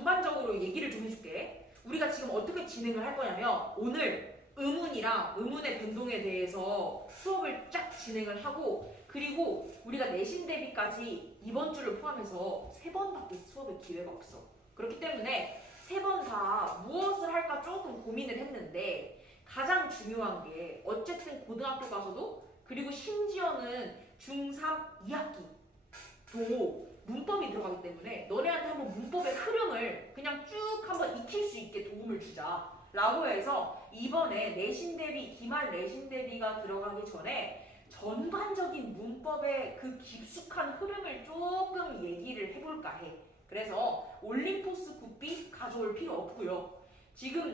전반적으로 얘기를 좀 해줄게. 우리가 지금 어떻게 진행을 할 거냐면 오늘 의문이랑 의문의 변동에 대해서 수업을 쫙 진행을 하고 그리고 우리가 내신 대비까지 이번 주를 포함해서 3번밖에 수업의 기회가 없어. 그렇기 때문에 3번 다 무엇을 할까 조금 고민을 했는데 가장 중요한 게 어쨌든 고등학교 가서도 그리고 심지어는 중3 2학기도 문법이 들어가기 때문에 너네한테 한번 문법의 흐름을 그냥 쭉 한번 익힐 수 있게 도움을 주자 라고 해서 이번에 내신 대비, 기말 내신 대비가 들어가기 전에 전반적인 문법의 그 깊숙한 흐름을 조금 얘기를 해볼까 해. 그래서 올림포스 굿비 가져올 필요 없고요. 지금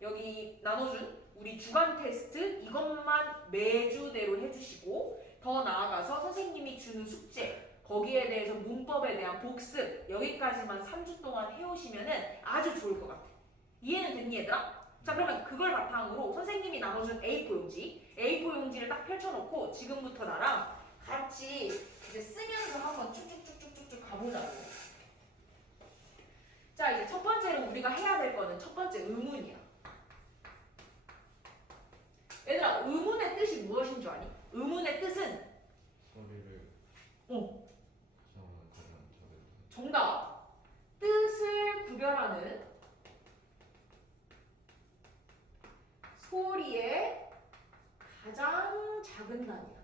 여기 나눠준 우리 주간 테스트 이것만 매주대로 해주시고 더 나아가서 선생님이 주는 숙제 거기에 대해서 문법에 대한 복습 여기까지만 3주 동안 해오시면 아주 좋을 것 같아. 이해는 됐니 얘들아? 자 그러면 그걸 바탕으로 선생님이 나눠준 A4 용지를 딱 펼쳐놓고 지금부터 나랑 같이 이제 쓰면서 한번 쭉쭉쭉쭉쭉 가보자고. 자 이제 첫 번째로 우리가 해야 될 거는 첫 번째 의문이야. 얘들아 의문의 뜻이 무엇인 줄 아니? 의문의 뜻은 소리를 정답. 뜻을 구별하는 소리의 가장 작은 단위야.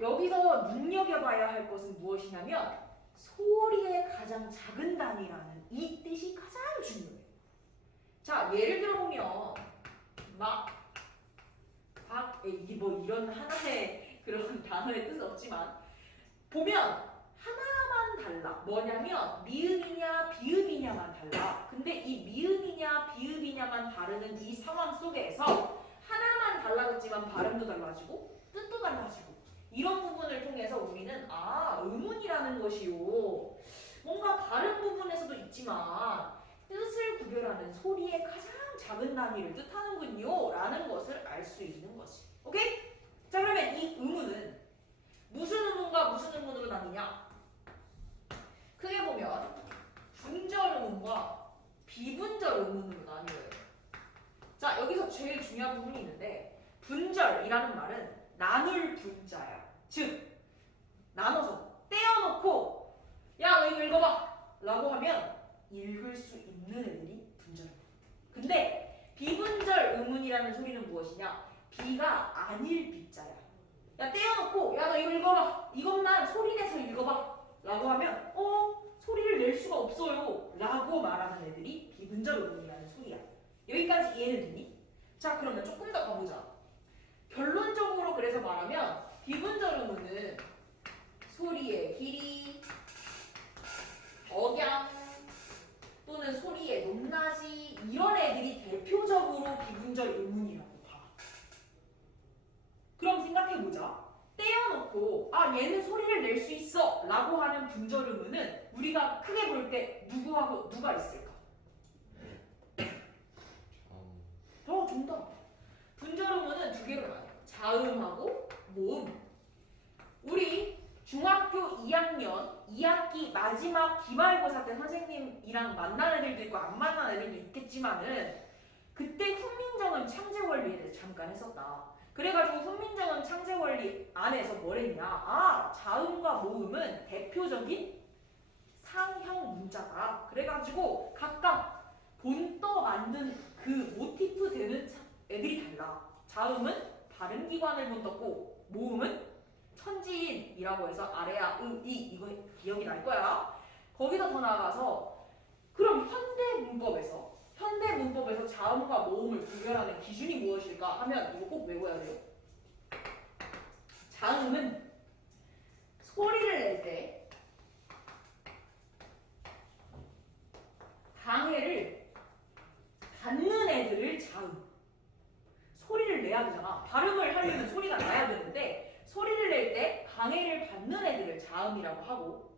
여기서 눈여겨봐야 할 것은 무엇이냐면 소리의 가장 작은 단위라는 이 뜻이 가장 중요해. 자 예를 들어보면 이게 뭐 이런 하나의 그런 단어의 뜻은 없지만 보면 하나만 달라. 뭐냐면 미음이냐 비음이냐만 달라. 근데 이 미음이냐 비음이냐만 다르는 이 상황 속에서 하나만 달라졌지만 발음도 달라지고 뜻도 달라지고 이런 부분을 통해서 우리는 의문이라는 것이요 뭔가 다른 부분에서도 있지만 뜻을 구별하는 소리의 가장 작은 단위를 뜻하는군요 라는 것을 알 수 있는 거지. 오케이? 자 그러면 이 의문은 무슨 의문과 무슨 의문으로 나뉘냐? 크게 보면 분절 의문과 비분절 의문으로 나뉘어요. 자 여기서 제일 중요한 부분이 있는데 분절이라는 말은 나눌 분자야. 즉 나눠서 떼어놓고 야 너 이거 읽어봐 라고 하면 읽을 수 있는 애들이 분절입니다. 근데 비분절 의문이라는 소리는 무엇이냐? 비가 아닐 비자야. 야 떼어놓고 야 너 이거 읽어봐 이것만 소리내서 읽어봐 라고 하면 소리를 낼 수가 없어요 라고 말하는 애들이 비분절 의문이라는 소리야. 여기까지 이해는 되니? 자 그러면 조금 더 가보자. 결론적으로 그래서 말하면 비분절 의문은 소리의 길이, 억양 또는 소리의 높낮이 이런 애들이 대표적으로 비분절 의문이라고 봐. 그럼 생각해보자. 떼어놓고 얘는 소리를 낼 수 있어 라고 하는 분절 의문은 우리가 크게 볼 때 누가 있을까? 정답. 분절 의문은 두 개로 나눠요. 자음하고 모음. 우리 중학교 2학년 2학기 마지막 기말고사 때 선생님이랑 만난 애들도 있고 안 만난 애들도 있겠지만은 그때 훈민정음 창제원리에 대해서 잠깐 했었다. 그래가지고 훈민정음 창제원리 안에서 뭘 했냐? 자음과 모음은 대표적인 상형 문자다. 그래가지고 각각 본떠 만든 그 모티프 되는 애들이 달라. 자음은 발음기관을 본떴고 모음은 천지인이라고 해서 아래야 이 이거 기억이 날 거야. 거기서 더 나아가서 그럼 현대 문법에서 자음과 모음을 구별하는 기준이 무엇일까 하면 이거 꼭 외워야 돼요. 자음은 소리를 낼 때 방해를 받는 애들을 자음. 소리를 내야 되잖아. 발음을 하려면 소리가 나야 되는데 소리를 낼 때 방해를 받는 애들을 자음이라고 하고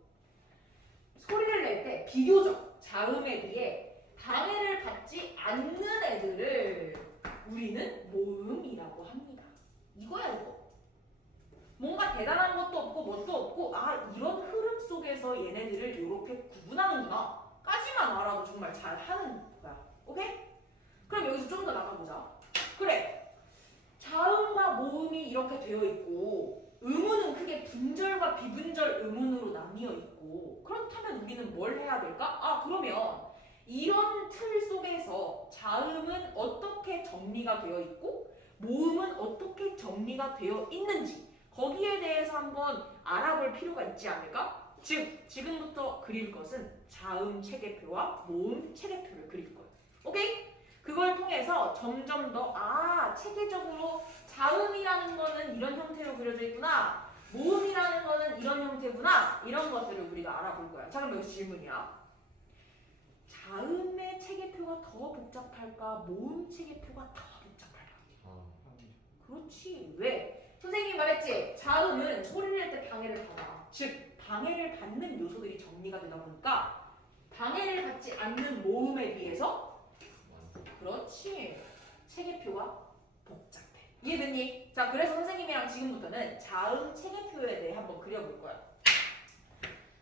소리를 낼 때 비교적 자음에 비해 방해를 받지 않는 애들을 우리는 모음이라고 합니다. 이거야 이거. 뭔가 대단한 것도 없고 뭣도 없고 이런 흐름 속에서 그래서 얘네들을 이렇게 구분하는구나 까지만 알아도 정말 잘 하는 거야. 오케이? 그럼 여기서 좀 더 나가보자. 그래, 자음과 모음이 이렇게 되어 있고 의문은 크게 분절과 비분절 의문으로 나뉘어 있고, 그렇다면 우리는 뭘 해야 될까? 아, 그러면 이런 틀 속에서 자음은 어떻게 정리가 되어 있고 모음은 어떻게 정리가 되어 있는지 거기에 대해서 한번 알아볼 필요가 있지 않을까? 즉, 지금부터 그릴 것은 자음 체계표와 모음 체계표를 그릴 거예요. 오케이? 그걸 통해서 점점 더 체계적으로 자음이라는 거는 이런 형태로 그려져 있구나, 모음이라는 거는 이런 형태구나, 이런 것들을 우리가 알아볼 거야. 자, 그럼 여기 질문이야. 자음의 체계표가 더 복잡할까? 모음 체계표가 더 복잡할까? 그렇지. 왜? 선생님이 말했지? 자음은 소리를 낼 때 방해를 받아. 즉, 방해를 받는 요소들이 정리가 되다 보니까 방해를 받지 않는 모음에 비해서 그렇지. 체계표가 복잡해. 이해됐니? 자, 그래서 선생님이랑 지금부터는 자음 체계표에 대해 한번 그려볼 거야.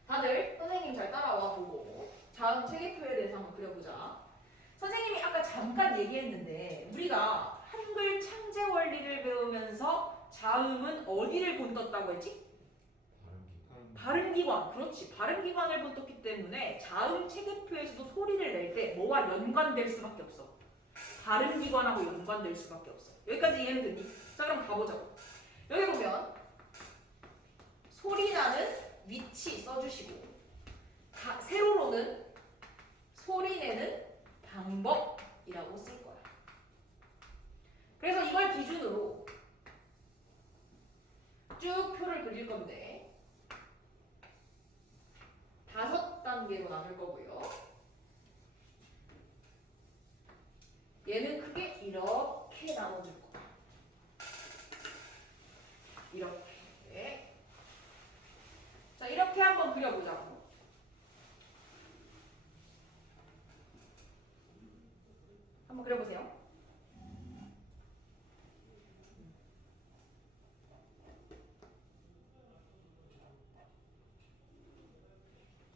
다들 선생님 잘 따라와 보고 자음 체계표에 대해서 한번 그려보자. 선생님이 아까 잠깐 얘기했는데 우리가 한글 창제 원리를 배우면서 자음은 어디를 본떴다고 했지? 발음기관. 그렇지. 발음기관을 본떴기 때문에 자음 체계표에서도 소리를 낼 때 뭐와 연관될 수밖에 없어. 발음기관하고 연관될 수밖에 없어. 여기까지 이해는 되니? 자, 그럼 가보자고. 여기 보면 소리 나는 위치 써주시고, 세로로는 소리 내는 방법이라고 쓸 거야. 그래서 이걸 기준으로 쭉 표를 그릴 건데 5단계로 나눌 거고요. 얘는 크게 이렇게 나눠줄 거야. 이렇게. 자, 이렇게 한번 그려보자고. 한번 그려보세요.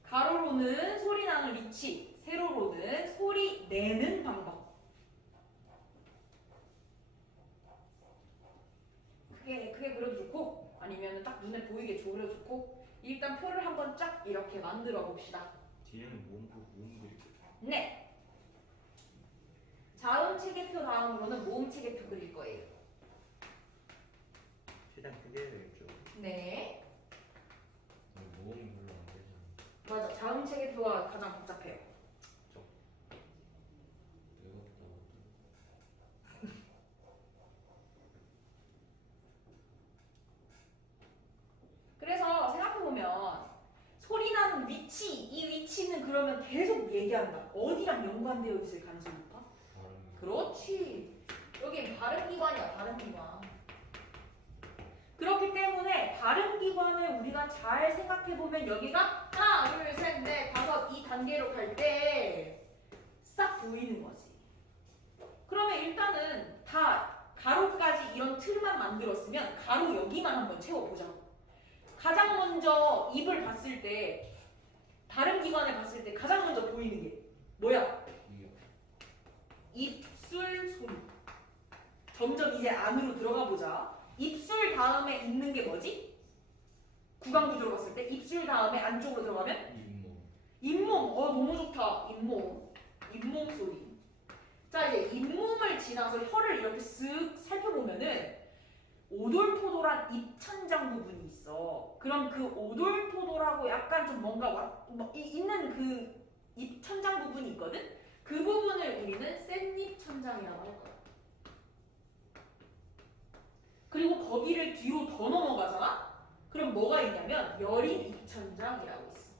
가로로는 소리 나는 위치, 세로로는 소리 내는 방법. 크게 그려도 좋고 아니면 딱 눈에 보이게 그려도 좋고, 일단 표를 한번 쫙 이렇게 만들어 봅시다. 뒤에는 모음 그리고. 네. 자음 체계표 다음으로는 모음 체계표 그릴 거예요. 최대한 크게 해야겠죠. 네. 모음이 별로 안 되잖아. 맞아. 자음 체계표가 가장 복잡해요. 그래서 생각해보면 소리 나는 위치, 이 위치는 그러면 계속 얘기한다. 어디랑 연관되어 있을 가능성이 높아? 그렇지. 여기 발음기관이야, 발음기관. 그렇기 때문에 발음기관을 우리가 잘 생각해보면 여기가 하나, 둘, 셋, 넷, 다섯 이 단계로 갈 때 싹 보이는 거지. 그러면 일단은 다 가로까지 이런 틀만 만들었으면 가로 여기만 한번 채워보자고. 가장 먼저 입을 봤을 때, 발음기관을 봤을 때 가장 먼저 보이는 게 뭐야? 입술 소리. 점점 이제 안으로 들어가 보자. 입술 다음에 있는 게 뭐지? 구강구조로 봤을 때 입술 다음에 안쪽으로 들어가면? 잇몸. 너무 좋다. 잇몸 소리. 자, 이제 잇몸을 지나서 혀를 이렇게 쓱 살펴보면은 오돌토돌한 입천장 부분이 있어. 그럼 그 오돌토돌하고 약간 좀 뭔가 있는 그 입천장 부분이 있거든? 그 부분을 우리는 샌입천장이라고 할 거야. 그리고 거기를 뒤로 더 넘어가잖아? 그럼 뭐가 있냐면 여린 입천장이라고 있어.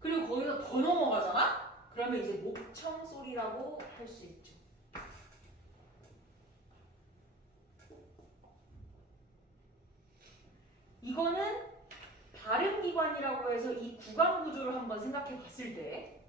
그리고 거기서 더 넘어가잖아? 그러면 이제 목청소리라고 할 수 있죠. 이거는 발음기관이라고 해서 이 구강구조를 한번 생각해 봤을 때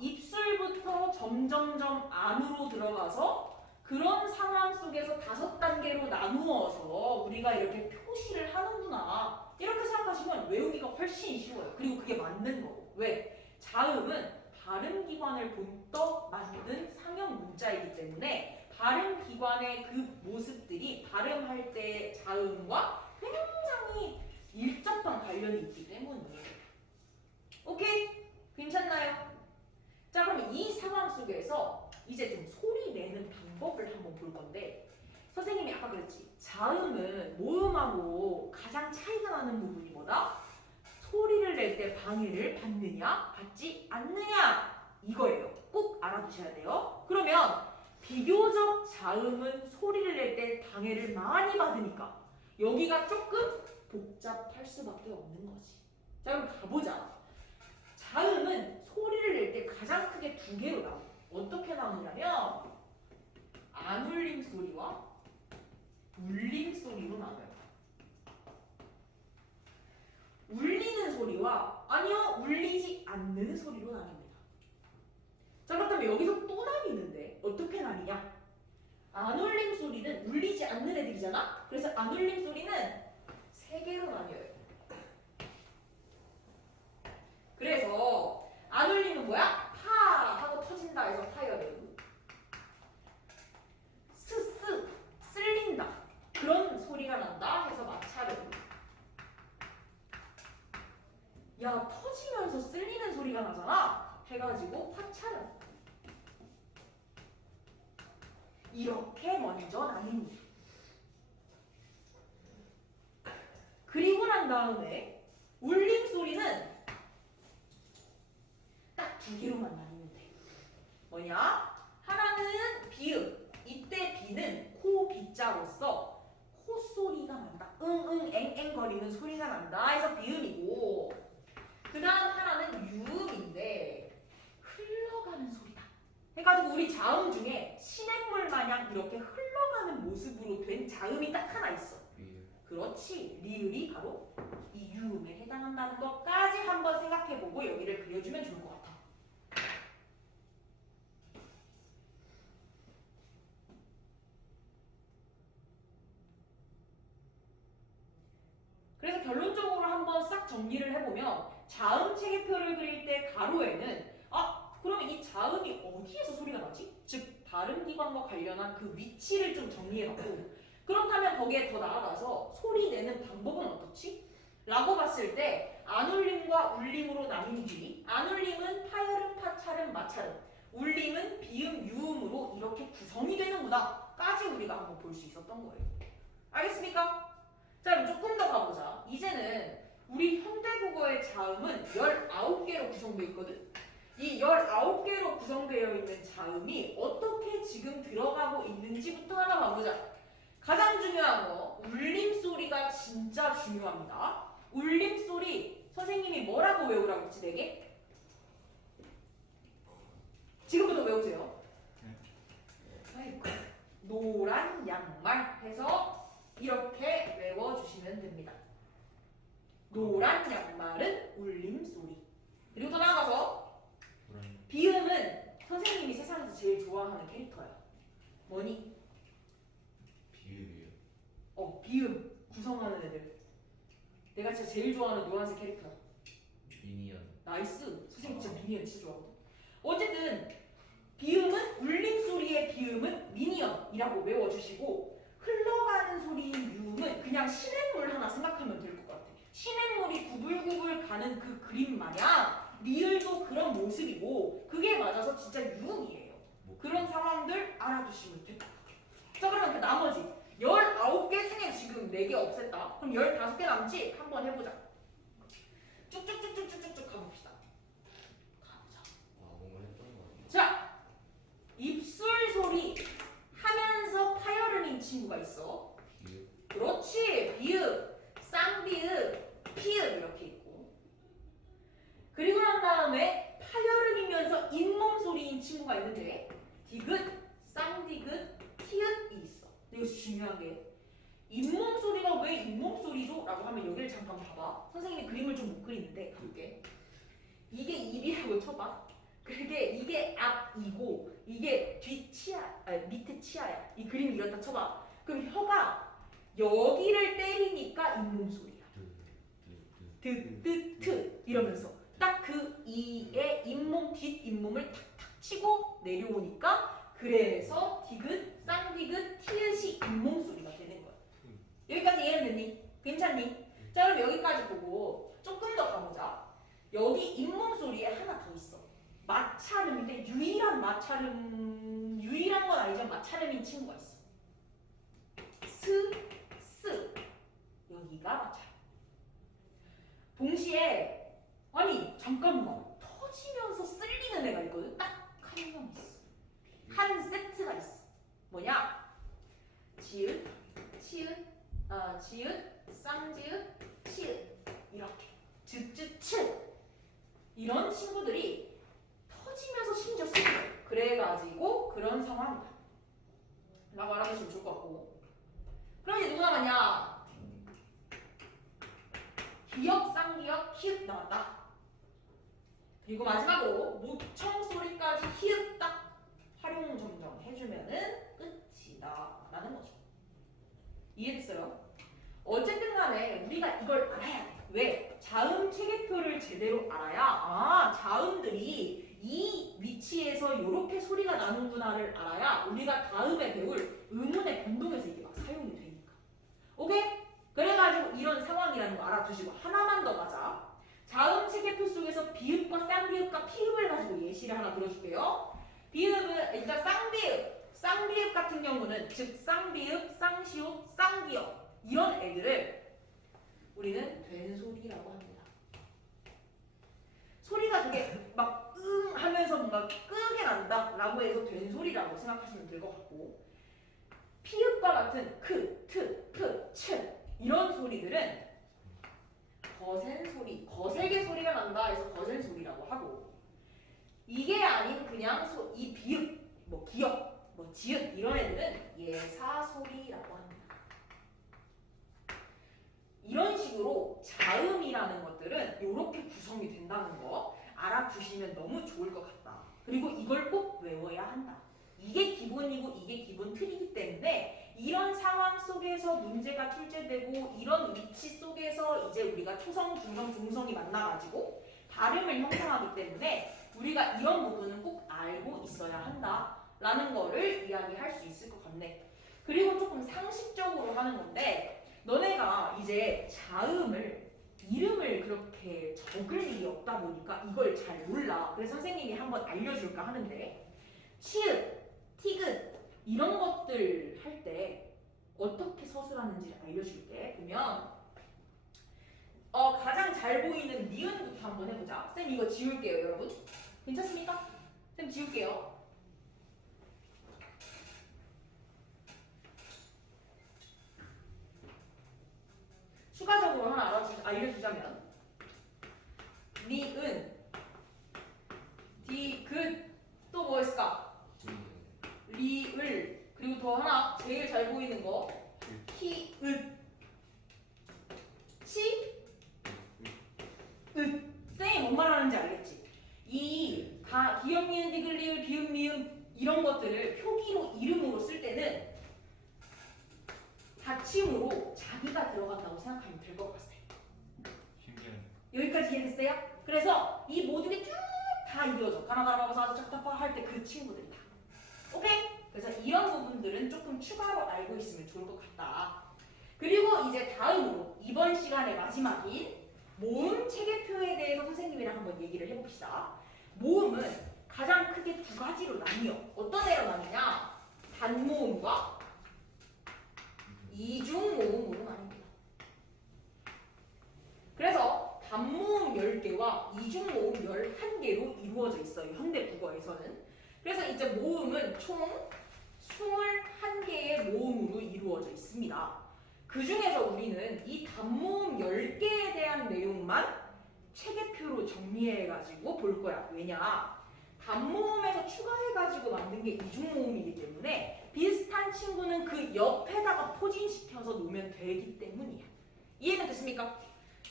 입술부터 점점점 안으로 들어가서 그런 상황 속에서 5단계로 나누어서 우리가 이렇게 표시를 하는구나. 이렇게 생각하시면 외우기가 훨씬 쉬워요. 그리고 그게 맞는 거고. 왜? 자음은 발음기관을 본떠 만든 상형 문자이기 때문에 발음기관의 그 모습들이 발음할 때 자음과 굉장히 밀접한 관련이 있기 때문이에요. 오케이? 괜찮나요? 자, 그럼 이 상황 속에서 이제 좀 소리 내는 방법을 한번 볼 건데, 선생님이 아까 그랬지, 자음은 모음하고 가장 차이가 나는 부분이 뭐다? 소리를 낼 때 방해를 받느냐 받지 않느냐, 이거예요. 꼭 알아두셔야 돼요. 그러면 비교적 자음은 소리를 낼 때 방해를 많이 받으니까 여기가 조금 복잡할 수밖에 없는 거지. 자, 그럼 가보자. 자음은 소리를 낼 때 가장 크게 2개로 나와요. 어떻게 나오냐면 안울림 소리와 울림 소리로 나눠요. 울리는 소리와 아니요 울리지 않는 소리로 나뉩니다. 자, 그렇다면 여기서 또 나뉘는데 어떻게 나뉘냐? 안울림 소리는 울리지 않는 애들이잖아. 그래서 안울림 소리는 3개로 나뉘어요. 그래서 안울림은 뭐야? 파 하고 터진다 해서 파열음, 스스 쓸린다 그런 소리가 난다 해서 마찰음. 야, 터지면서 쓸리는 소리가 나잖아 해가지고 파찰음. 이렇게 먼저 나뉩니다. 그리고 난 다음에 울림 소리는 딱 2개로만 나뉘면 돼. 뭐냐? 하나는 비음. 이때 비는 코 비자로서 콧소리가 난다. 응응 앵앵 거리는 소리가 난다 해서 비음이고, 그 다음 하나는 유음인데 흘러가는 소리다 해가지고 우리 자음 중에 시냇물 마냥 이렇게 흘러가는 모습으로 된 자음이 딱 하나 있어. 그렇지. 리을이 바로 이 유음에 해당한다는 것까지 한번 생각해보고 여기를 그려주면 좋을 것 같아. 그래서 결론적으로 한번 싹 정리를 해보면 자음 체계표를 그릴 때 가로에는 그러면 이 자음이 어디에서 소리가 나지? 즉 발음기관과 관련한 그 위치를 좀 정리해봤고, 그렇다면 거기에 더 나아가서 소리 내는 방법은 어떻지? 라고 봤을 때 안울림과 울림으로 나뉜 뒤 안울림은 파열음, 파찰음, 마찰음, 울림은 비음, 유음으로 이렇게 구성이 되는구나 까지 우리가 한번 볼 수 있었던 거예요. 알겠습니까? 자, 그럼 조금 더 가보자. 이제는 우리 현대국어의 자음은 19개로 구성되어 있거든. 이 19개로 구성되어 있는 자음이 어떻게 지금 들어가고 있는지부터 하나 봐보자. 가장 중요한 거, 울림 소리가 진짜 중요합니다. 울림 소리 선생님이 뭐라고 외우라고 했지, 4개? 지금부터 외우세요. 아이고, 노란 양말 해서 이렇게 외워주시면 됩니다. 노란 양말은 울림 소리. 그리고 더 나아가서 비음은 선생님이 세상에서 제일 좋아하는 캐릭터야. 뭐니? 비읍이요. 비음 구성하는 애들. 내가 진짜 제일 좋아하는 노란색 캐릭터야. 미니언. 나이스. 선생님 진짜 미니언 진짜 좋아하거든. 어쨌든 비음은 울림 소리의 비음은 미니언이라고 외워주시고, 흘러가는 소리인 유음은 그냥 시냇물 하나 생각하면 될 것 같아. 시냇물이 구불구불 가는 그 그림 마냥 리을도 그런 모습이고 그게 맞아서 진짜 유음이에요. 그런 상황들 알아두시면 됩니다. 자, 그러면 그 나머지 19개 중에 지금 4개 없앴다. 그럼 15개 남지? 한번 해보자. 쭉쭉쭉쭉쭉쭉 가봅시다. 가보자. 뭔가 했던 거 같아. 자, 입술 소리 하면서 파열음인 친구가 있어. 비읍. 그렇지. 비읍, 쌍비읍, 피읍 이렇게 있고, 그리고 난 다음에 파열음이면서 잇몸 소리인 친구가 있는데 디귿, 쌍디귿, 티읕이 있어. 근데 여기서 중요한 게 잇몸 소리가 왜 잇몸 소리죠? 라고 하면 여기를 잠깐 봐봐. 선생님이 그림을 좀 못 그리는데 가볼게. 이게 입이라고 쳐봐. 그게 이게 앞이고 이게 밑에 치아야. 이 그림 이렇다 쳐봐. 그럼 혀가 여기를 때리니까 잇몸 소리야. 뜨뜨뜨 이러면서 딱 그 이의 잇몸 뒷 잇몸을 탁탁 치고 내려오니까 그래서 디귿, 쌍디귿, 티읕이 잇몸 소리가 되는 거야. 여기까지 이해됐니? 괜찮니? 자 그럼 여기까지 보고 조금 더 가보자. 여기 잇몸 소리에 하나 더 있어. 마찰음인데 유일한 건 아니지만 마찰음인 친구가 있어. 스, 스. 여기가 마찰. 동시에 아니 잠깐만 터지면서 쓸리는 애가 있거든. 딱 한 명 있어. 한 세트가 있어. 뭐냐? 지읒, 치읒, 지읒, 쌍지읒, 치읒 이렇게 즈즈츠 이런 친구들이 터지면서 심지어 쓰고 그래가지고 그런 상황이다 라고 알아두시면 좋을 것 같고. 그럼 이제 누구 남았냐? 기역, 쌍기역, 히읗 나왔다. 그리고 마지막으로 목청 소리까지 히읗 딱 활용 점정 해주면은 끝이다 라는 거죠. 이해됐어요? 어쨌든 간에 우리가 이걸 알아야 돼. 왜? 자음 체계표를 제대로 알아야 자음들이 이 위치에서 이렇게 소리가 나는구나를 알아야 우리가 다음에 배울 의문의 변동에서 이게 막 사용이 되니까. 오케이? 그래가지고 이런 상황이라는 거 알아두시고 하나만 더 가자. 자음 체계표 속에서 비읍과 쌍비읍과 피읍을 가지고 예시를 하나 들어줄게요. 비읍은 일단 쌍비읍 같은 경우는 즉 쌍비읍, 쌍시옷, 쌍기역 이런 애들을 우리는 된소리라고 합니다. 소리가 되게 막 하면서 뭔가 끄게 난다 라고 해서 된소리라고 생각하시면 될 것 같고, 피읍과 같은 크, 트, 프, 츠 이런 소리들은 거센 소리, 거세게 소리가 난다 해서 거센 소리라고 하고, 이게 아닌 그냥 이 비읍, 뭐 기역, 뭐 지읒 이런 애들은 예사 소리라고 합니다. 이런 식으로 자음이라는 것들은 이렇게 구성이 된다는 거 알아두시면 너무 좋을 것 같다. 그리고 이걸 꼭 외워야 한다. 이게 기본이고 이게 기본 틀이기 때문에 이런 상황 속에서 문제가 출제되고 이런 위치 속에서 이제 우리가 초성, 중성, 중성이 만나가지고 발음을 형성하기 때문에 우리가 이런 부분은 꼭 알고 있어야 한다라는 거를 이야기할 수 있을 것 같네. 그리고 조금 상식적으로 하는 건데, 너네가 이제 자음을 이름을 그렇게 적을 일이 없다 보니까 이걸 잘 몰라. 그래서 선생님이 한번 알려줄까 하는데, 치읓, 티귿 이런 것들 할 때 어떻게 서술하는지 알려줄게. 보면 가장 잘 보이는 니은부터 한번 해보자. 쌤 이거 지울게요 여러분. 괜찮습니까? 쌤 지울게요. 추가적으로 하나 알려주자면 니은, 디귿, 또 뭐 있을까? 리을, 그리고 더 하나 제일 잘 보이는 거 히읗, 치, 읒. 쌤이 뭔 말하는지 알겠지? 이 기역, 니은, 디귿, 리을, 비읍, 미음 이런 것들을 표기로 이름으로 쓸 때는 받침으로 자기가 들어간다고 생각하면 될 것 같아요. 신기하네. 여기까지 이해됐어요? 그래서 이 모든 게 쭉 다 이어져. 가나가나바바사 작다파 할 때 그 친구들이다. 오케이? 그래서 이런 부분들은 조금 추가로 알고 있으면 좋을 것 같다. 그리고 이제 다음으로 이번 시간의 마지막인 모음 체계표에 대해서 선생님이랑 한번 얘기를 해봅시다. 모음은 가장 크게 두 가지로 나뉘어. 어떤 애로 나뉘냐? 단모음과 이중모음으로 나뉩니다. 그래서 단모음 10개와 이중모음 11개로 이루어져 있어요. 현대 국어에서는. 그래서 이제 모음은 총 21개의 모음으로 이루어져 있습니다. 그 중에서 우리는 이 단모음 10개에 대한 내용만 체계표로 정리해가지고 볼 거야. 왜냐? 단모음에서 추가해가지고 만든 게 이중모음이기 때문에 비슷한 친구는 그 옆에다가 포진시켜서 놓으면 되기 때문이야. 이해는 됐습니까?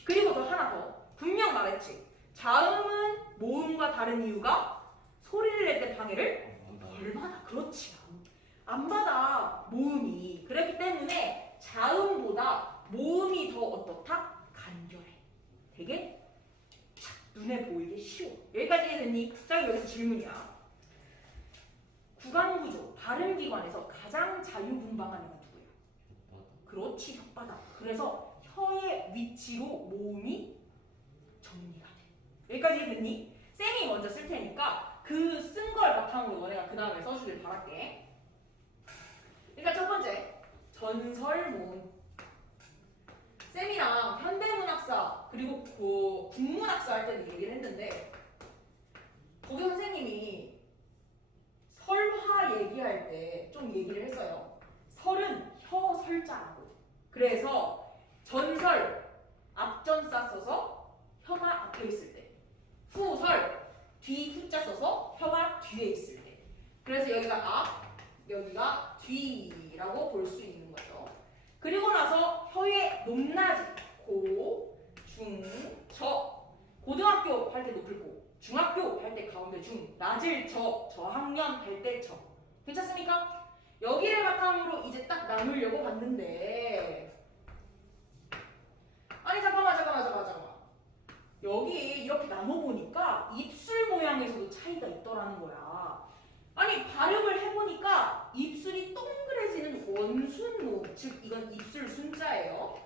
그리고 더 하나 더. 분명 말했지. 자음은 모음과 다른 이유가 소리를 낼 때 방해를 덜 받아. 그렇지. 안 받아 모음이. 그렇기 때문에 자음보다 모음이 더 어떻다? 간결해. 되게 눈에 보이기 쉬워. 여기까지 됐니? 자, 여기서 질문이야. 구강구조, 발음기관에서 가장 자유분방한 애가 누구야? 그렇지, 혓바닥. 그래서 혀의 위치로 모음이 정리가 돼. 여기까지 됐니? 쌤이 먼저 쓸 테니까 그 쓴 걸 바탕으로 너네가 그 다음에 써주길 바랄게. 그러니까 첫 번째, 전설 모음. 쌤이랑 현대문학사 그리고 그 국문학사 할 때도 얘기를 했는데 거기 선생님이 설화 얘기할 때 좀 얘기를 했어요. 설은 혀 설자라고. 그래서 전설 앞전자 써서 혀가 앞에 있을 때, 후설 뒤 후자 써서 혀가 뒤에 있을 때. 그래서 여기가 앞, 여기가 뒤라고 볼 수 있는 거죠. 그리고 나서 혀의 높낮이 고, 중, 저. 고등학교 할 때 높을 고, 중학교 할 때 가운데 중, 낮을 저, 저학년 할 때 저. 괜찮습니까? 여기를 바탕으로 이제 딱 나누려고 봤는데 아니 잠깐만. 여기 이렇게 나눠보니까 입술 모양에서도 차이가 있더라는 거야. 아니 발음을 해보니까 입술이 동그래지는 원순 모음, 즉 이건 입술 순자예요.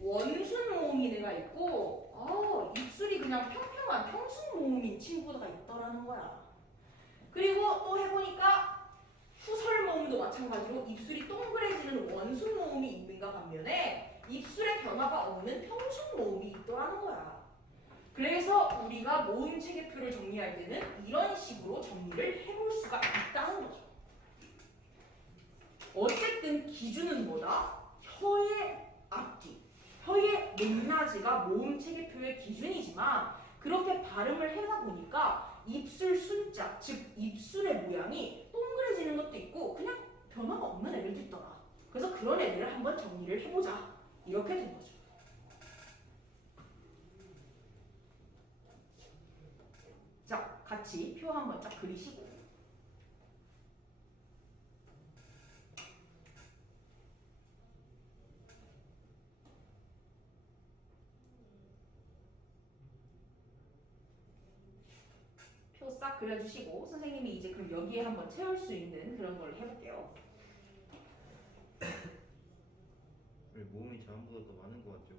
원순 모음이 내가 있고 입술이 그냥 평평한 평순 모음인 친구가 있더라는 거야. 그리고 또 해보니까 후설 모음도 마찬가지로 입술이 동그래지는 원순 모음이 있는가 반면에 입술에 변화가 없는 평순 모음이 있더라는 거야. 그래서 우리가 모음 체계표를 정리할 때는 이런 식으로 정리를 해볼 수가 있다는 거죠. 어쨌든 기준은 뭐다? 혀의 앞뒤, 혀의 높낮이가 모음 체계표의 기준이지만 그렇게 발음을 하다 보니까 입술 순자, 즉 입술의 모양이 동그래지는 것도 있고 그냥 변화가 없는 애들도 있더라. 그래서 그런 애들을 한번 정리를 해보자. 이렇게 된 거죠. 자, 같이 표 한번 쫙 그리시고 표 싹 그려주시고 선생님이 이제 그럼 여기에 한번 채울 수 있는 그런 걸 해볼게요. 왜 모음이 자음보다 더 많은 것 같죠?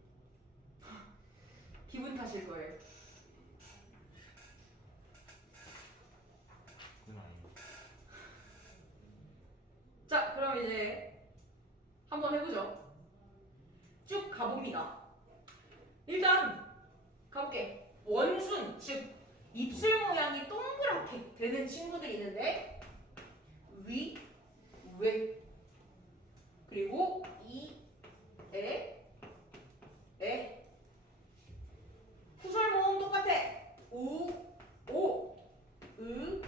기분 탓일 거예요. 그건 아니에요. 자, 그럼 이제 한번 해보죠. 쭉 가봅니다. 일단 가볼게. 원순, 즉 입술 모양이 동그랗게 되는 친구들이 있는데 위, 왜, 그리고 이, 에. 후설 모음 똑같아. 우, 오, 으,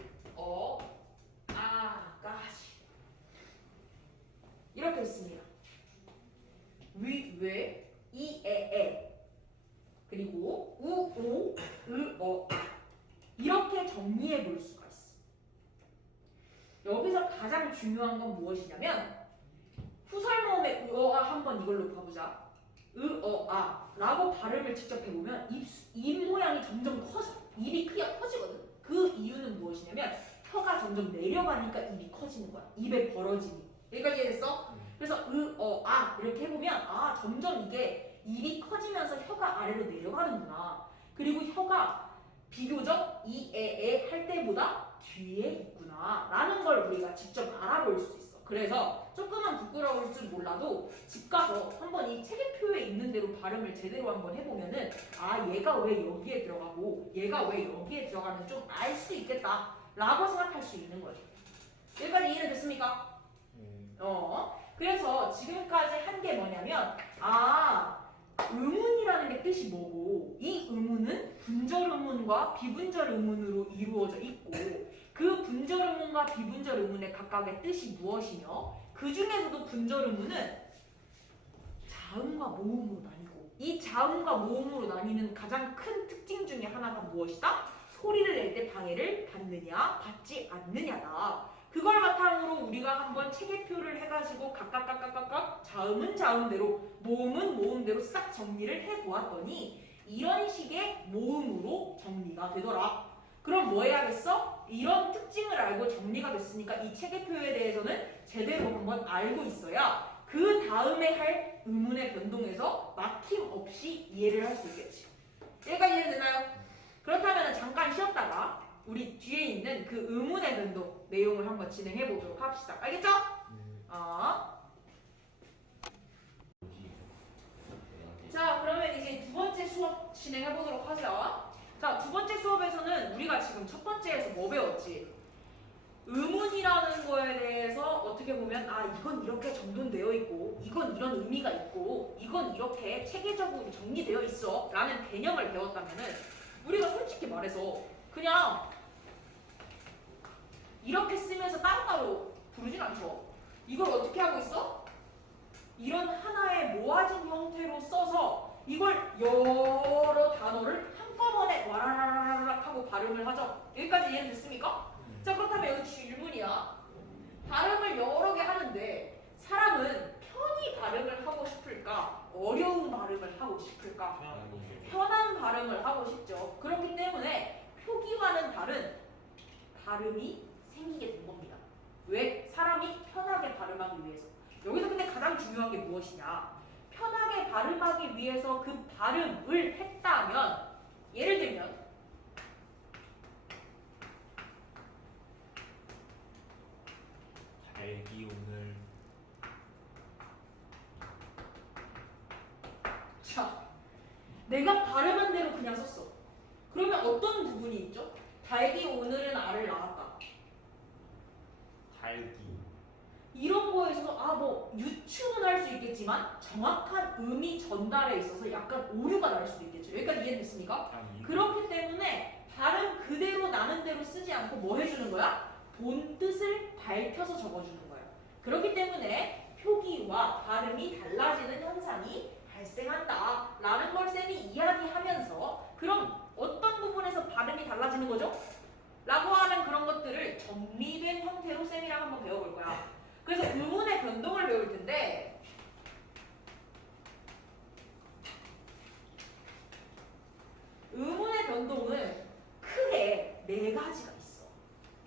까지. 이렇게 있습니다. 위, 왜, 이, 에. 그리고 우, 오, 으, 이렇게 정리해 볼 수가 있어. 여기서 가장 중요한 건 무엇이냐면 후설 모음의 으어아 한번 이걸로 봐보자. 으어아 라고 발음을 직접 해보면 입 모양이 점점 커져. 입이 크기가 커지거든. 그 이유는 무엇이냐면 혀가 점점 내려가니까 입이 커지는 거야. 입에 벌어지니. 여기까지 이해됐어? 그래서 으어아 이렇게 해보면 점점 이게 입이 커지면서 혀가 아래로 내려가는구나. 그리고 혀가 비교적 이에에 할 때보다 뒤에 있구나 라는 걸 우리가 직접 알아볼 수 있어. 그래서 조금은 부끄러울 줄 몰라도 집 가서 한번 이 체계표에 있는 대로 발음을 제대로 한번 해보면은 얘가 왜 여기에 들어가고 얘가 왜 여기에 들어가는지 좀 알 수 있겠다 라고 생각할 수 있는 거죠. 여기까지 이해는 됐습니까? 그래서 지금까지 한 게 뭐냐면 의문이라는 게 뜻이 뭐고 이 의문은 분절 의문과 비분절 의문으로 이루어져 있고 그 분절 의문과 비분절 의문의 각각의 뜻이 무엇이며 그 중에서도 분절 의문은 자음과 모음으로 나뉘고 이 자음과 모음으로 나뉘는 가장 큰 특징 중에 하나가 무엇이다? 소리를 낼 때 방해를 받느냐 받지 않느냐다. 그걸 바탕으로 우리가 한번 체계표를 해가지고 각각 자음은 자음대로 모음은 모음대로 싹 정리를 해보았더니 이런 식의 모음으로 정리가 되더라. 그럼 뭐 해야겠어? 이런 특징을 알고 정리가 됐으니까 이 체계표에 대해서는 제대로 한번 알고 있어야 그 다음에 할 의문의 변동에서 막힘없이 이해를 할 수 있겠지. 여기까지 이해되나요? 그렇다면 잠깐 쉬었다가 우리 뒤에 있는 그 의문의 변동 내용을 한번 진행해 보도록 합시다. 알겠죠? 자, 그러면 이제 두 번째 수업 진행해 보도록 하죠. 자, 두 번째 수업에서는 우리가 지금 첫 번째에서 뭐 배웠지? 의문이라는 거에 대해서 어떻게 보면 이건 이렇게 정돈되어 있고 이건 이런 의미가 있고 이건 이렇게 체계적으로 정리되어 있어 라는 개념을 배웠다면은 우리가 솔직히 말해서 그냥 이렇게 쓰면서 따로따로 부르진 않죠. 이걸 어떻게 하고 있어? 이런 하나의 모아진 형태로 써서 이걸 여러 단어를 한꺼번에 와라라락 하고 발음을 하죠. 여기까지 이해됐습니까? 자, 그렇다면 여기 질문이야. 발음을 여러 개 하는데 사람은 편히 발음을 하고 싶을까? 어려운 발음을 하고 싶을까? 편한 발음을 하고 싶죠. 그렇기 때문에 표기와는 다른 발음이 생기게 된 겁니다. 왜? 사람이 편하게 발음하기 위해서. 여기서 근데 가장 중요한 게 무엇이냐? 편하게 발음하기 위해서 그 발음을 했다면 예를 들면 달기 오늘 자, 내가 발음한 대로 그냥 썼어. 그러면 어떤 부분이 있죠? 달기 오늘은 알을 낳았다. 달기 이런 거에 있어서 뭐 유추는 할 수 있겠지만 정확한 의미 전달에 있어서 약간 오류가 날 수도 있겠죠. 여기까지 이해됐습니까? 그렇기 때문에 발음 그대로 나는 대로 쓰지 않고 뭐 해주는 거야? 본 뜻을 밝혀서 적어주는 거야. 그렇기 때문에 표기와 발음이 달라지는 현상이 발생한다 라는 걸 쌤이 이야기하면서 그럼 어떤 부분에서 발음이 달라지는 거죠? 라고 하는 그런 것들을 정리된 형태로 쌤이랑 한번 배워볼 거야. 그래서 의문의 변동을 배울 텐데 의문의 변동은 크게 4가지가 있어.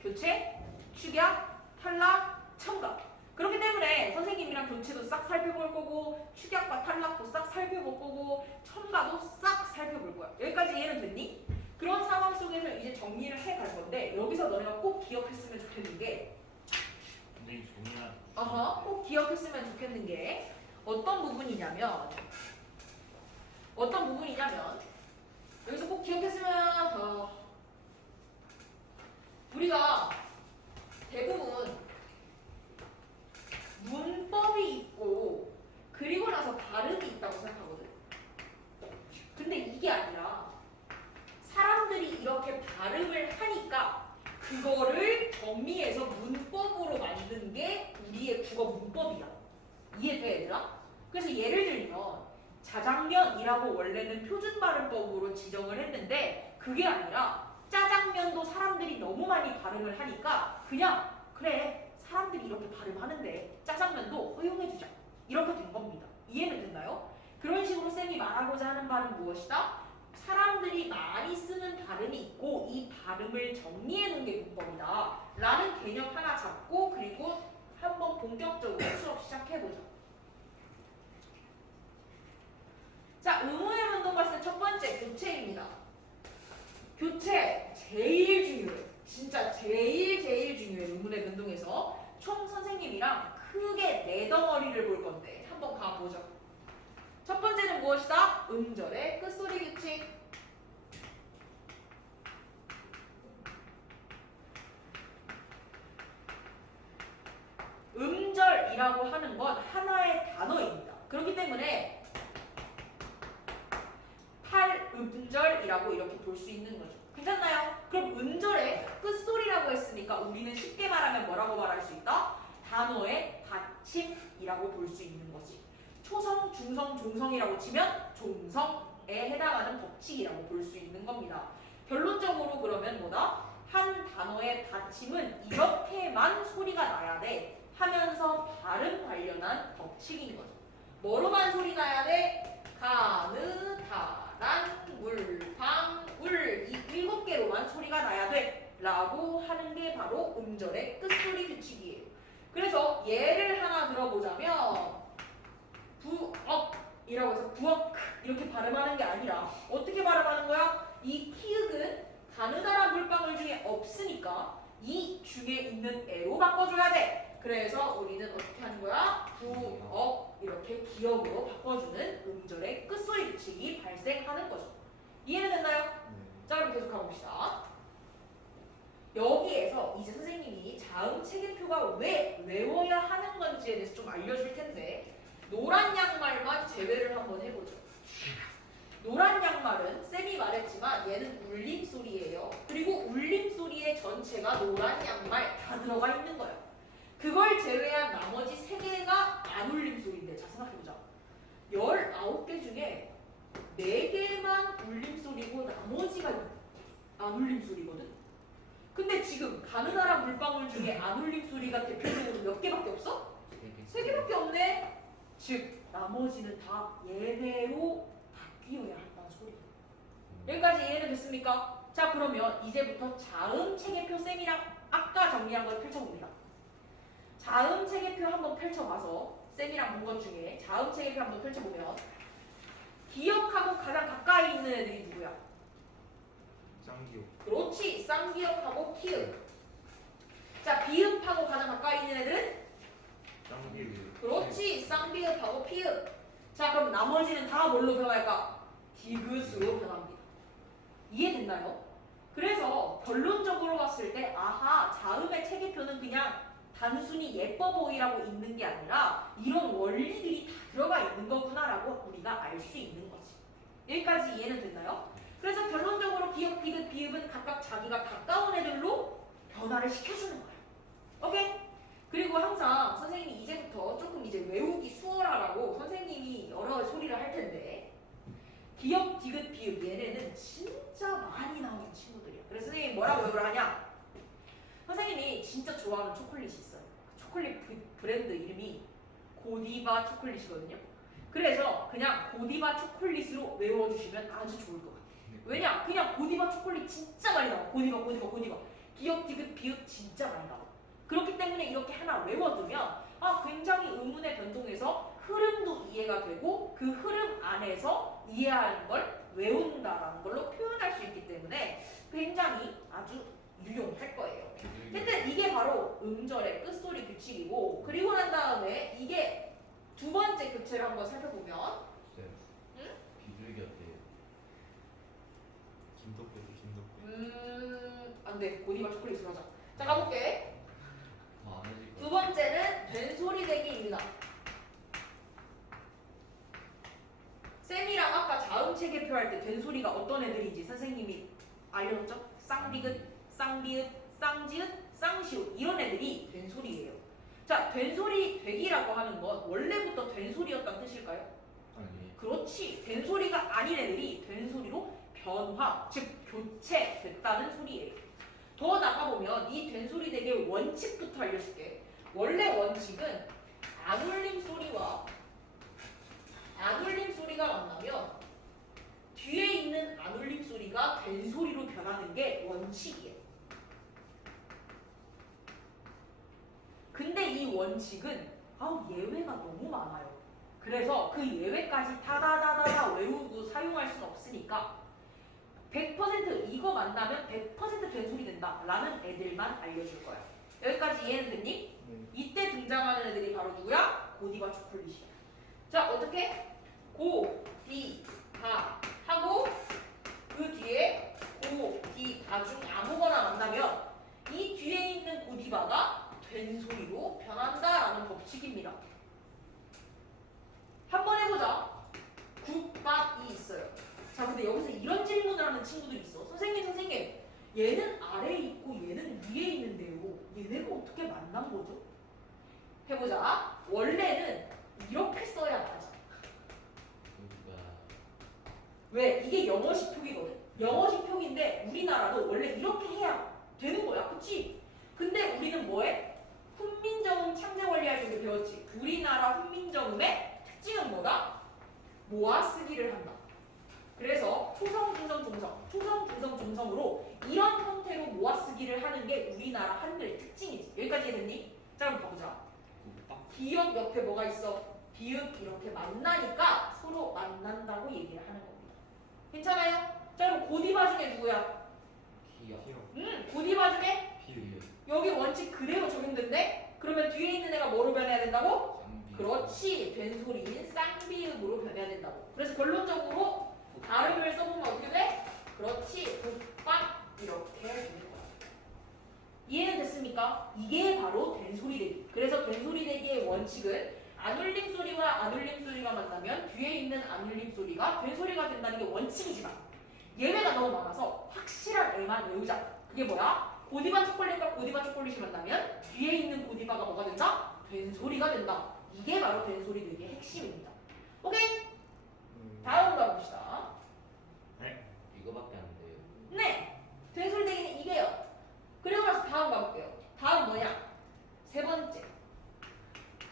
교체, 축약, 탈락, 첨가. 그렇기 때문에 선생님이랑 교체도 싹 살펴볼 거고 축약과 탈락도 싹 살펴볼 거고 첨가도 싹 살펴볼 거야. 여기까지 이해는 됐니? 그런 상황 속에서 이제 정리를 해갈 건데 여기서 너네가 꼭 기억했으면 좋겠는 게 선생님 종이나 꼭 기억했으면 좋겠는 게 어떤 부분이냐면 여기서 꼭 기억했으면 우리가 대부분 문법이 있고 그리고 나서 발음이 있다고 생각하거든. 근데 이게 아니라 사람들이 이렇게 발음을 하니까 그거를 정리해서 문법으로 만든 게 우리의 국어 문법이야. 이해돼, 얘들아? 그래서 예를 들면 자장면이라고 원래는 표준 발음법으로 지정을 했는데 그게 아니라 짜장면도 사람들이 너무 많이 발음을 하니까 그냥 그래 사람들이 이렇게 발음하는데 짜장면도 허용해주자 이렇게 된 겁니다. 이해는 됐나요? 그런 식으로 쌤이 말하고자 하는 바는 무엇이다? 사람들이 많이 쓰는 발음이 있고 이 발음을 정리해 놓은 게 문법이다 라는 개념 하나 잡고 그리고 한번 본격적으로 수업 시작해보자. 자, 의문의 변동 봤을 때 첫 번째 교체입니다. 교체 제일 중요해. 진짜 제일 중요해. 의문의 변동에서 총 선생님이랑 크게 4덩어리를 볼 건데 한번 가보죠. 첫 번째는 무엇이다? 음절의 끝소리 규칙. 음절이라고 하는 건 하나의 단어입니다. 그렇기 때문에 팔음절이라고 이렇게 볼 수 있는 거죠. 괜찮나요? 그럼 음절의 끝소리라고 했으니까 우리는 쉽게 말하면 뭐라고 말할 수 있다? 단어의 받침이라고 볼 수 있는 거지. 초성, 중성, 종성이라고 치면 종성에 해당하는 법칙이라고 볼 수 있는 겁니다. 결론적으로 그러면 뭐다? 한 단어의 받침은 이렇게만 소리가 나야 돼 하면서 발음 관련한 법칙인 거죠. 뭐로만 소리 나야 돼? 가느, 다란, 물, 방, 울 이 7개로만 소리가 나야 돼 라고 하는 게 바로 음절의 끝소리 규칙이에요. 그래서 예를 하나 들어보자면 부억이라고 해서 부억 이렇게 발음하는 게 아니라 어떻게 발음하는 거야? 이 키읔은 가느다란 물방울 중에 없으니까 이 중에 있는 애로 바꿔줘야 돼. 그래서 우리는 어떻게 하는 거야? 부억 이렇게 기억으로 바꿔주는 음절의 끝소리 규칙이 발생하는 거죠. 이해는 됐나요? 자 그럼 계속 가봅시다. 여기에서 이제 선생님이 자음 체계표가 왜 외워야 하는 건지에 대해서 좀 알려줄 텐데 노란 양말만 제외를 한번 해보죠. 노란 양말은 쌤이 말했지만 얘는 울림소리예요. 그리고 울림소리의 전체가 노란 양말 다 들어가 있는 거예요. 그걸 제외한 나머지 3개가 안 울림소리인데 자 생각해보자. 19개 중에 4개만 울림소리고 나머지가 안 울림소리거든? 근데 지금 가느다란 물방울 중에 안 울림소리가 대표적으로 몇 개밖에 없어? 3개밖에 없네? 즉 나머지는 다 예외로 바뀌어야 한다는 소리. 여기까지 이해는 됐습니까? 자 그러면 이제부터 자음 체계표 쌤이랑 아까 정리한 걸 펼쳐봅니다. 자음 체계표 한번 펼쳐봐서 쌤이랑 본 것 중에 자음 체계표 한번 펼쳐보면 기역하고 가장 가까이 있는 애들이 누구야? 쌍기역. 그렇지. 쌍기역하고 키읔. 자 비읍하고 가장 가까이 있는 애들은? 쌍기역. 그렇지. 쌍비읍하고 피읍. 자 그럼 나머지는 다 뭘로 변할까? 디귿으로 변합니다. 이해됐나요? 그래서 결론적으로 봤을 때 아하 자음의 체계표는 그냥 단순히 예뻐 보이라고 있는 게 아니라 이런 원리들이 다 들어가 있는 거구나라고 우리가 알 수 있는 거지. 여기까지 이해는 됐나요? 그래서 결론적으로 기역, 디귿, 비읍은 각각 자기가 가까운 애들로 변화를 시켜주는 거예요. 오케이? 그리고 항상 선생님이 이제부터 조금 이제 외우기 수월하라고 선생님이 여러 소리를 할 텐데 기역, 디귿, 비읍 얘네는 진짜 많이 나오는 친구들이야. 그래서 선생님이 뭐라고 외우라 하냐? 선생님이 진짜 좋아하는 초콜릿이 있어요. 그 초콜릿 브랜드 이름이 고디바 초콜릿이거든요. 그래서 그냥 고디바 초콜릿으로 외워주시면 아주 좋을 것 같아요. 왜냐? 그냥 고디바 초콜릿 진짜 많이 나와. 고디바. 기역, 디귿, 비읍 진짜 많이 나와. 그렇기 때문에 이렇게 하나 외워두면 굉장히 의문의 변동에서 흐름도 이해가 되고 그 흐름 안에서 이해하는 걸 외운다라는 걸로 표현할 수 있기 때문에 굉장히 아주 유용할 거예요. 하여튼 이게 바로 음절의 끝소리 규칙이고 그리고 난 다음에 이게 두 번째 교체를 한번 살펴보면 응? 비둘기 어때요? 김덕배. 안돼. 고디바 초콜릿으로 하자. 자 가볼게. 더안 해질 두 번째는 된소리 대기입니다. 쌤이랑 아까 자음 체계표 할 때 된소리가 어떤 애들인지 선생님이 알려줬죠? 쌍디귿, 쌍비읍, 쌍지읒, 쌍시읒 이런 애들이 된소리예요. 자, 된소리 되기라고 하는 건 원래부터 된소리였다는 뜻일까요? 아니. 그렇지. 된소리가 아닌 애들이 된소리로 변화, 즉 교체됐다는 소리예요. 더 나가보면 이 된소리 대기의 원칙부터 알려줄게. 원래 원칙은 안울림 소리와 안울림 소리가 만나면 뒤에 있는 안울림 소리가 된소리로 변하는 게 원칙이에요. 근데 이 원칙은 예외가 너무 많아요. 그래서 그 예외까지 다다다다다 외우고 사용할 수는 없으니까 100% 이거 만나면 100% 된소리 된다 라는 애들만 알려줄 거야. 여기까지 이해는 됐니? 이때 등장하는 애들이 바로 누구야? 고디바 초콜릿이야. 자 어떻게? 고, 디, 다 하고 그 뒤에 고, 디, 다 중 아무거나 만나면 이 뒤에 있는 고디바가 된소리로 변한다라는 법칙입니다. 한번 해보자. 국밥이 있어요. 자 근데 여기서 이런 질문을 하는 친구들이 있어. 선생님 얘는 아래에 있고 얘는 위에 있는데요. 얘네가 어떻게 만난 거죠? 해보자. 원래는 이렇게 써야 맞아. 왜? 이게 영어식 표기거든. 영어식 표기인데 우리나라도 원래 이렇게 해야 되는 거야. 그치? 근데 우리는 뭐해? 훈민정음 창제원리할 때 배웠지. 우리나라 훈민정음의 특징은 뭐다? 모아쓰기를 한다. 그래서 초성, 중성, 종성, 초성, 중성, 종성으로 이런 형태로 모아쓰기를 하는 게 우리나라 한글의 특징이지. 여기까지 이해됐니? 자, 그럼 가보자. 기역 옆에 뭐가 있어? 비읍 이렇게 만나니까 서로 만난다고 얘기를 하는 겁니다. 괜찮아요? 자, 그럼 고디바 중에 누구야? 고디바 중에 여기 원칙 그대로 적용된대? 그러면 뒤에 있는 애가 뭐로 변해야 된다고? 그렇지. 된소리인 쌍비읍으로 변해야 된다고. 그래서 결론적으로 발음을 써보면 어떻게 돼? 그렇지. 국밥 이렇게 되는 거야. 이해는 됐습니까? 이게 바로 된소리대기. 그래서 된소리대기의 원칙은 안울림 소리와 안울림 소리가 만나면 뒤에 있는 안울림 소리가 된소리가 된다는 게 원칙이지만 예외가 너무 많아서 확실한 애만 외우자. 그게 뭐야? 고디바 초콜릿과 고디바 초콜릿이 만나면 뒤에 있는 고디바가 뭐가 된다? 된소리가 된다. 이게 바로 된소리대기의 핵심입니다. 오케이? 다음 가봅시다. 이거밖에 안 돼요. 네! 된소리대기는 이게요. 그리고 나서 다음 가볼게요. 다음 뭐냐? 세 번째.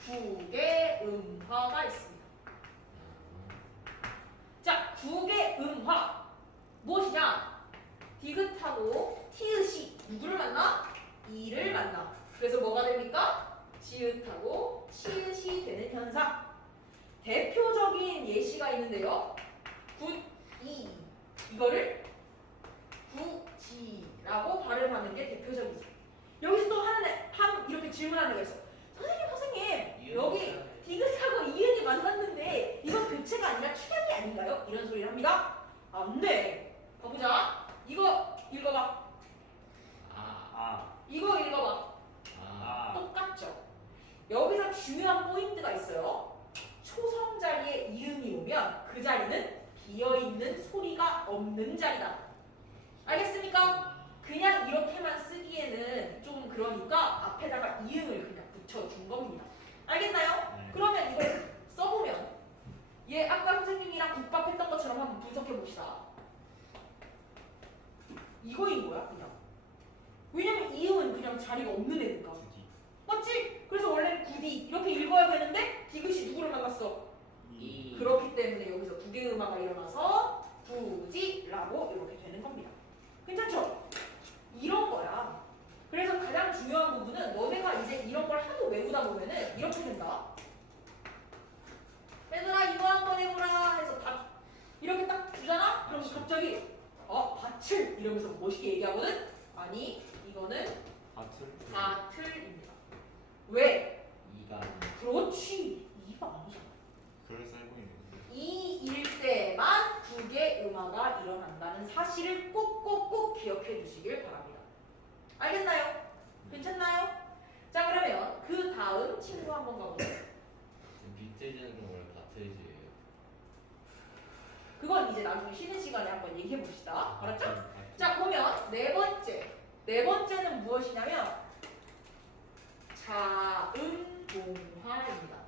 국의 음화가 있습니다. 자, 국의 음화. 무엇이냐? 디귿하고 티읕이 누구를 만나? 이를 만나. 그래서 뭐가 됩니까? 지읒하고 치읒이 되는 현상. 대표적인 예시가 있는데요. 굿이 이거를 구지라고 발음하는 게 대표적이죠. 여기서 또 이렇게 질문하는 거 있어. 선생님, 여기 디귿하고 이응이 만났는데 이건 교체가 아니라 축약이 아닌가요? 이런 소리를 합니다. 안 돼. 가보자. 이거 읽어봐. 이거 읽어봐. 똑같죠? 여기서 중요한 포인트가 있어요. 초성 자리에 이응이 오면 그 자리는 비어있는 소리가 없는 자리다. 알겠습니까? 그냥 이렇게만 쓰기에는 좀 그러니까 앞에다가 이응을 그냥 붙여준 겁니다. 알겠나요? 네. 그러면 이걸 써보면 얘 아까 선생님이랑 국밥 했던 것처럼 한번 분석해봅시다. 이거인 거야 그냥. 왜냐면 이응은 그냥 자리가 없는 애니까. 맞지? 그래서 원래는 구디 이렇게 읽어야 되는데 디귿이 누구를 만났어? 그렇기 때문에 여기서 두 개의 음화가 일어나서 구지라고 이렇게 되는 겁니다. 괜찮죠? 이런 거야. 그래서 가장 중요한 부분은 너네가 이제 이런 걸 하도 외우다 보면은 이렇게 된다. 얘들아 이거 한번 해보라 해서 밥 이렇게 딱 주잖아? 그럼 갑자기 밭을 이러면서 멋있게 얘기하거든? 아니 이거는 밭을입니다. 왜? 그렇지. 이가 아니잖아. 이일 때만 두 개의 음화가 일어난다는 사실을 꼭꼭꼭 기억해 두시길 바랍니다. 알겠나요? 괜찮나요? 자 그러면 그 다음 친구 한번 가보세요. 밑에지는 원래 바틀즈예요. 그건 이제 나중에 쉬는 시간에 한번 얘기해 봅시다. 알았죠? 자 보면 네 번째는 무엇이냐면 자음동화입니다.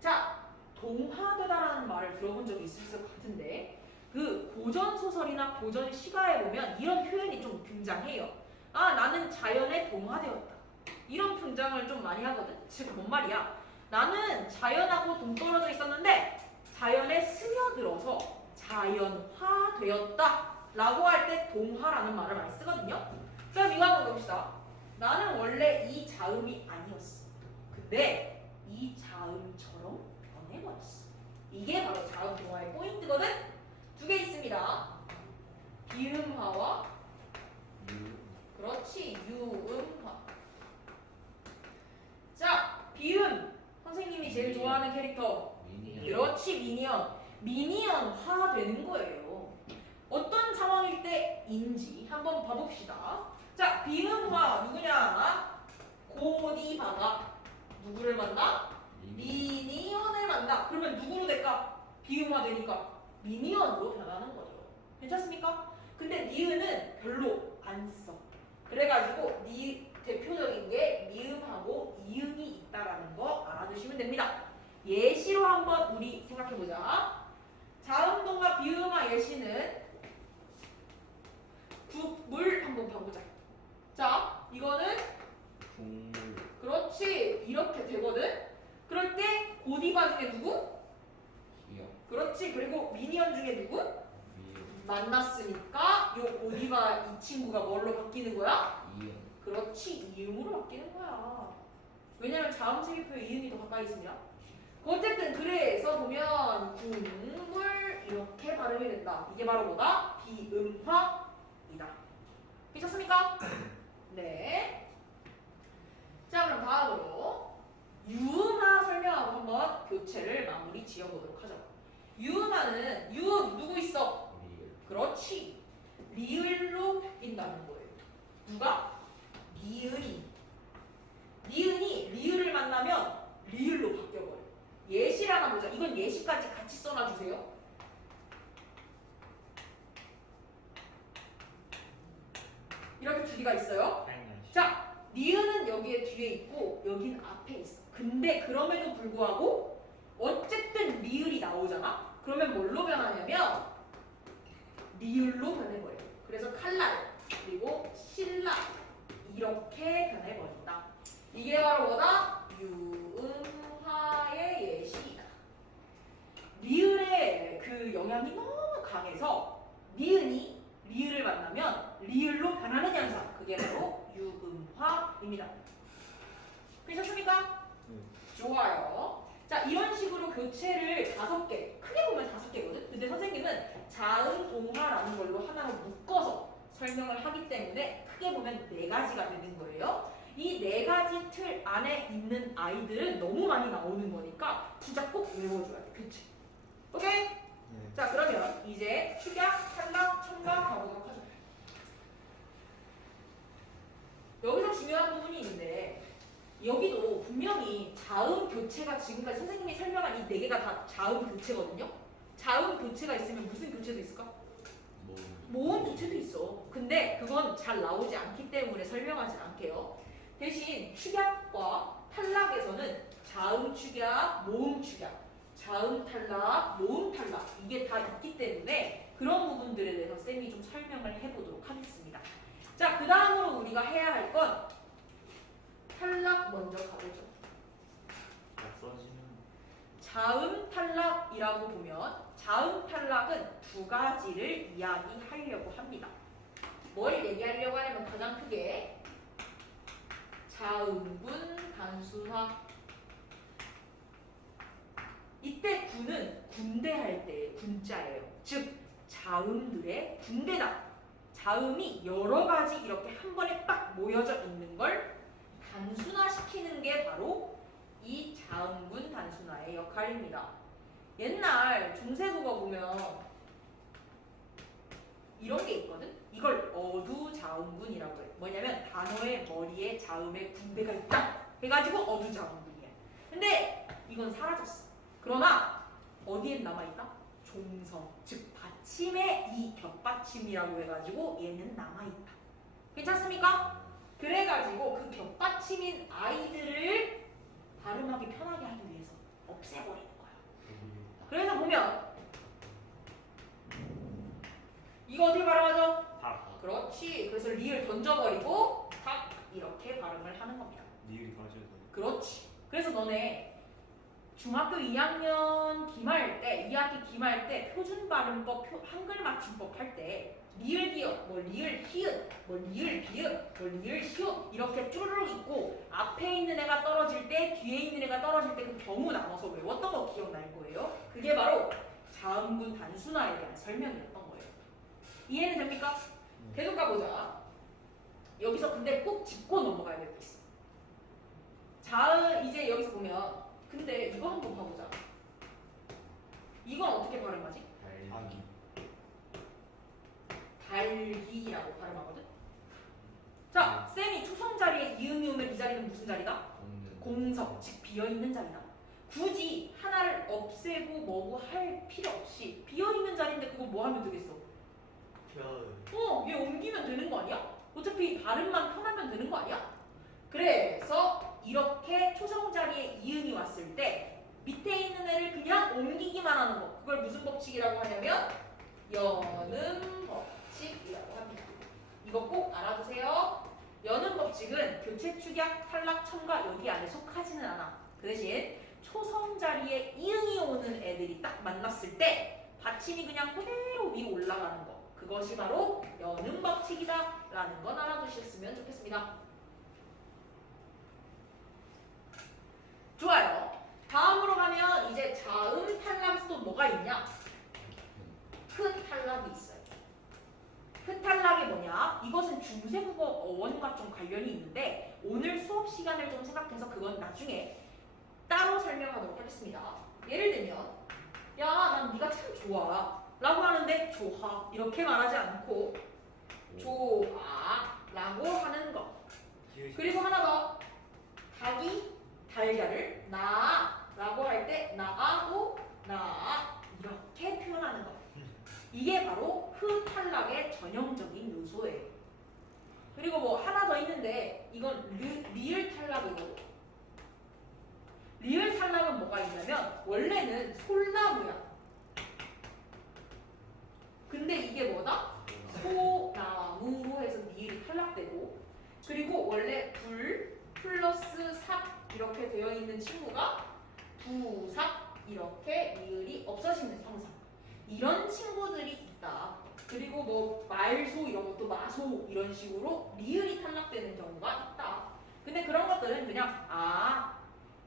자 동화되다라는 말을 들어본 적이 있을 것 같은데 그 고전 소설이나 고전 시가에 보면 이런 표현이 좀 등장해요. 나는 자연에 동화되었다. 이런 분장을 좀 많이 하거든. 즉 뭔 말이야? 나는 자연하고 동떨어져 있었는데 자연에 스며들어서 자연화되었다 라고 할 때 동화라는 말을 많이 쓰거든요. 자 그럼 이거 한번 봅시다. 나는 원래 이 자음이 아니었어. 근데 이 자음처럼 변해버렸어. 이게 바로 자음 동화의 포인트거든. 두 개 있습니다. 비음화와 그렇지 유음화. 자 비음 선생님이 제일 좋아하는 캐릭터 그렇지 미니언. 미니언화 되는 거예요. 어떤 상황일 때인지 한번 봐봅시다. 자 비음화 누구냐? 고디바가 누구를 만나? 미니언을 만나. 그러면 누구로 될까? 비음화 되니까 미니언으로 변하는 거죠. 괜찮습니까? 근데 니은은 별로 안 써. 그래가지고 대표적인 게 미음하고 이음이 있다라는 거 알아두시면 됩니다. 예시로 한번 우리 생각해보자. 자음동과 비음화 예시는 국물 한번 봐보자. 자, 이거는 국물. 그렇지 이렇게 되거든. 그럴 때 고디바 중에 누구? 기억. 그렇지. 그리고 미니언 중에 누구? 미음. 만났으니까 요 고디바 이 친구가 뭘로 바뀌는 거야? 이음. 그렇지. 이음으로 바뀌는 거야. 왜냐면 자음색의표 이음이 더 가까이 있습니다. 어쨌든 그래서 보면 국물 이렇게 발음이 된다. 이게 바로 뭐다? 비음화이다. 괜찮습니까? 네. 자 그럼 다음으로 유음화 설명하고 한번 교체를 마무리 지어보도록 하죠. 유음화는 유음 누구 있어? 리을. 그렇지. 리을로 바뀐다는 거예요. 누가? 니은이. 니은이 리을을 만나면 리을로 바뀌어버려. 예시를 하나 보자. 이건 예시까지 같이 써놔주세요. 이렇게 두 개가 있어요. 자, 니은은 여기에 뒤에 있고 여긴 앞에 있어. 근데 그럼에도 불구하고 어쨌든 리을이 나오잖아. 그러면 뭘로 변하냐면 리을로 변해버려요. 그래서 칼날 그리고 신라 이렇게 변해버린다. 이게 바로 뭐다? 유음화의 예시이다. 리을의 그 영향이 너무 강해서 니은이 리을을 만나면 리을로 변하는 현상. 그게 바로 유음화입니다. 괜찮습니까? 좋아요. 자, 이런 식으로 교체를 5개, 크게 보면 5개거든? 근데 선생님은 자음동화라는 걸로 하나로 묶어서 설명을 하기 때문에 크게 보면 4가지가 되는 거예요. 이 4가지 틀 안에 있는 아이들은 너무 많이 나오는 거니까 진짜 꼭 외워줘야 돼, 교체. 오케이? 네. 자, 그러면 이제 축약, 탈락, 첨가 가보도록 하죠. 여기서 중요한 부분이 있는데 여기도 분명히 자음 교체가 지금까지 선생님이 설명한 이 4개가 다 자음 교체거든요. 자음 교체가 있으면 무슨 교체도 있을까? 모음 교체도 있어. 근데 그건 잘 나오지 않기 때문에 설명하지 않게요. 대신 축약과 탈락에서는 자음 축약, 모음 축약, 자음 탈락, 모음 탈락 이게 다 있기 때문에 그런 부분들에 대해서 쌤이 좀 설명을 해보도록 하겠습니다. 자, 그 다음으로 우리가 해야 할 건 탈락 먼저 가보죠. 자음 탈락이라고 보면 자음 탈락은 2가지를 이야기하려고 합니다. 뭘 얘기하려고 하냐면 가장 크게 자음군 단순화. 이때 군은 군대 할 때의 군자예요. 즉 자음들의 군대다. 자음이 여러 가지 이렇게 한 번에 딱 모여져 있는 걸 단순화시키는 게 바로 이 자음군 단순화의 역할입니다. 옛날 중세국어 보면 이런 게 있거든? 이걸 어두자음군이라고 해. 뭐냐면 단어의 머리에 자음의 군대가 있다 해가지고 어두자음군이야. 근데 이건 사라졌어. 그러나 어디엔 남아있다? 종성, 즉 받침의 이 겹받침이라고 해가지고 얘는 남아있다. 괜찮습니까? 그래가지고 그 겹받침인 아이들을 발음하기 편하게 하기 위해서 없애버리는 거야. 그래서 보면 이거 어떻게 발음하죠? 그렇지. 그래서 리을 던져버리고 탁 이렇게 발음을 하는 겁니다. 니을이 빠져서. 그렇지. 그래서 너네 중학교 2학년 기말 때, 2학기 기말 때 표준 발음법, 한글 맞춤법 할 때 리을 기억, 뭐 리을 히읗, 뭐 리을 비읍, 뭐 리을 시옷 이렇게 쭈르륵 있고 앞에 있는 애가 떨어질 때, 뒤에 있는 애가 떨어질 때 그 경우 나눠서 외웠던 거 기억날 거예요. 그게 바로 자음군 단순화에 대한 설명이었던 거예요. 이해는 됩니까? 계속 가보자. 여기서 근데 꼭 짚고 넘어가야 될 게 있어. 자음 이제 여기서 보면 근데 이거 한번 봐보자. 이건 어떻게 발음하지? 아기. 달기라고 발음하거든. 자, 쌤이 초성 자리에 이음이 오면 이 자리는 무슨 자리다? 공석, 즉 비어있는 자리다. 굳이 하나를 없애고 뭐고 할 필요 없이 비어있는 자리인데 그거 뭐 하면 되겠어? 얘 옮기면 되는 거 아니야? 어차피 발음만 편하면 되는 거 아니야? 그래서 이렇게 초성 자리에 이음이 왔을 때 밑에 있는 애를 그냥 옮기기만 하는 거. 그걸 무슨 법칙이라고 하냐면 연음 법칙이라고 합니다. 이거 꼭 알아두세요. 여는 법칙은 교체, 축약, 탈락, 첨가 여기 안에 속하지는 않아. 그 대신 초성 자리에 이응이 오는 애들이 딱 만났을 때 받침이 그냥 그대로 위로 올라가는 거. 그것이 바로 여는 법칙이다 라는 건 알아두셨으면 좋겠습니다. 좋아요. 다음으로 가면 이제 자음 탈락에서 또 뭐가 있냐? 흡탈락이 있어요. 흡탈락이 뭐냐? 이것은 중세국어 어원과 좀 관련이 있는데 오늘 수업 시간을 좀 생각해서 그건 나중에 따로 설명하도록 하겠습니다. 예를 들면 야, 난 네가 참 좋아 라고 하는데 좋아 이렇게 말하지 않고 좋아 라고 하는 거. 그리고 하나 더. 닭이 달걀을 낳아 라고 할 때 낳아도 낳아 이렇게 표현하는 거. 이게 바로 흡탈락의 전형적인 요소예요. 그리고 뭐 하나 더 있는데 이건 리을 탈락이거든. 리을 탈락은 뭐가 있냐면 원래는 솔나무야. 근데 이게 뭐다? 소나무로 해서 리을이 탈락되고, 그리고 원래 불 플러스 삭 이렇게 되어 있는 친구가 부삭 이렇게 리을이 없어지는 형상. 이런 친구들이 있다. 그리고 뭐 말소 이런 것도 마소 이런 식으로 리을이 탈락되는 경우가 있다. 근데 그런 것들은 그냥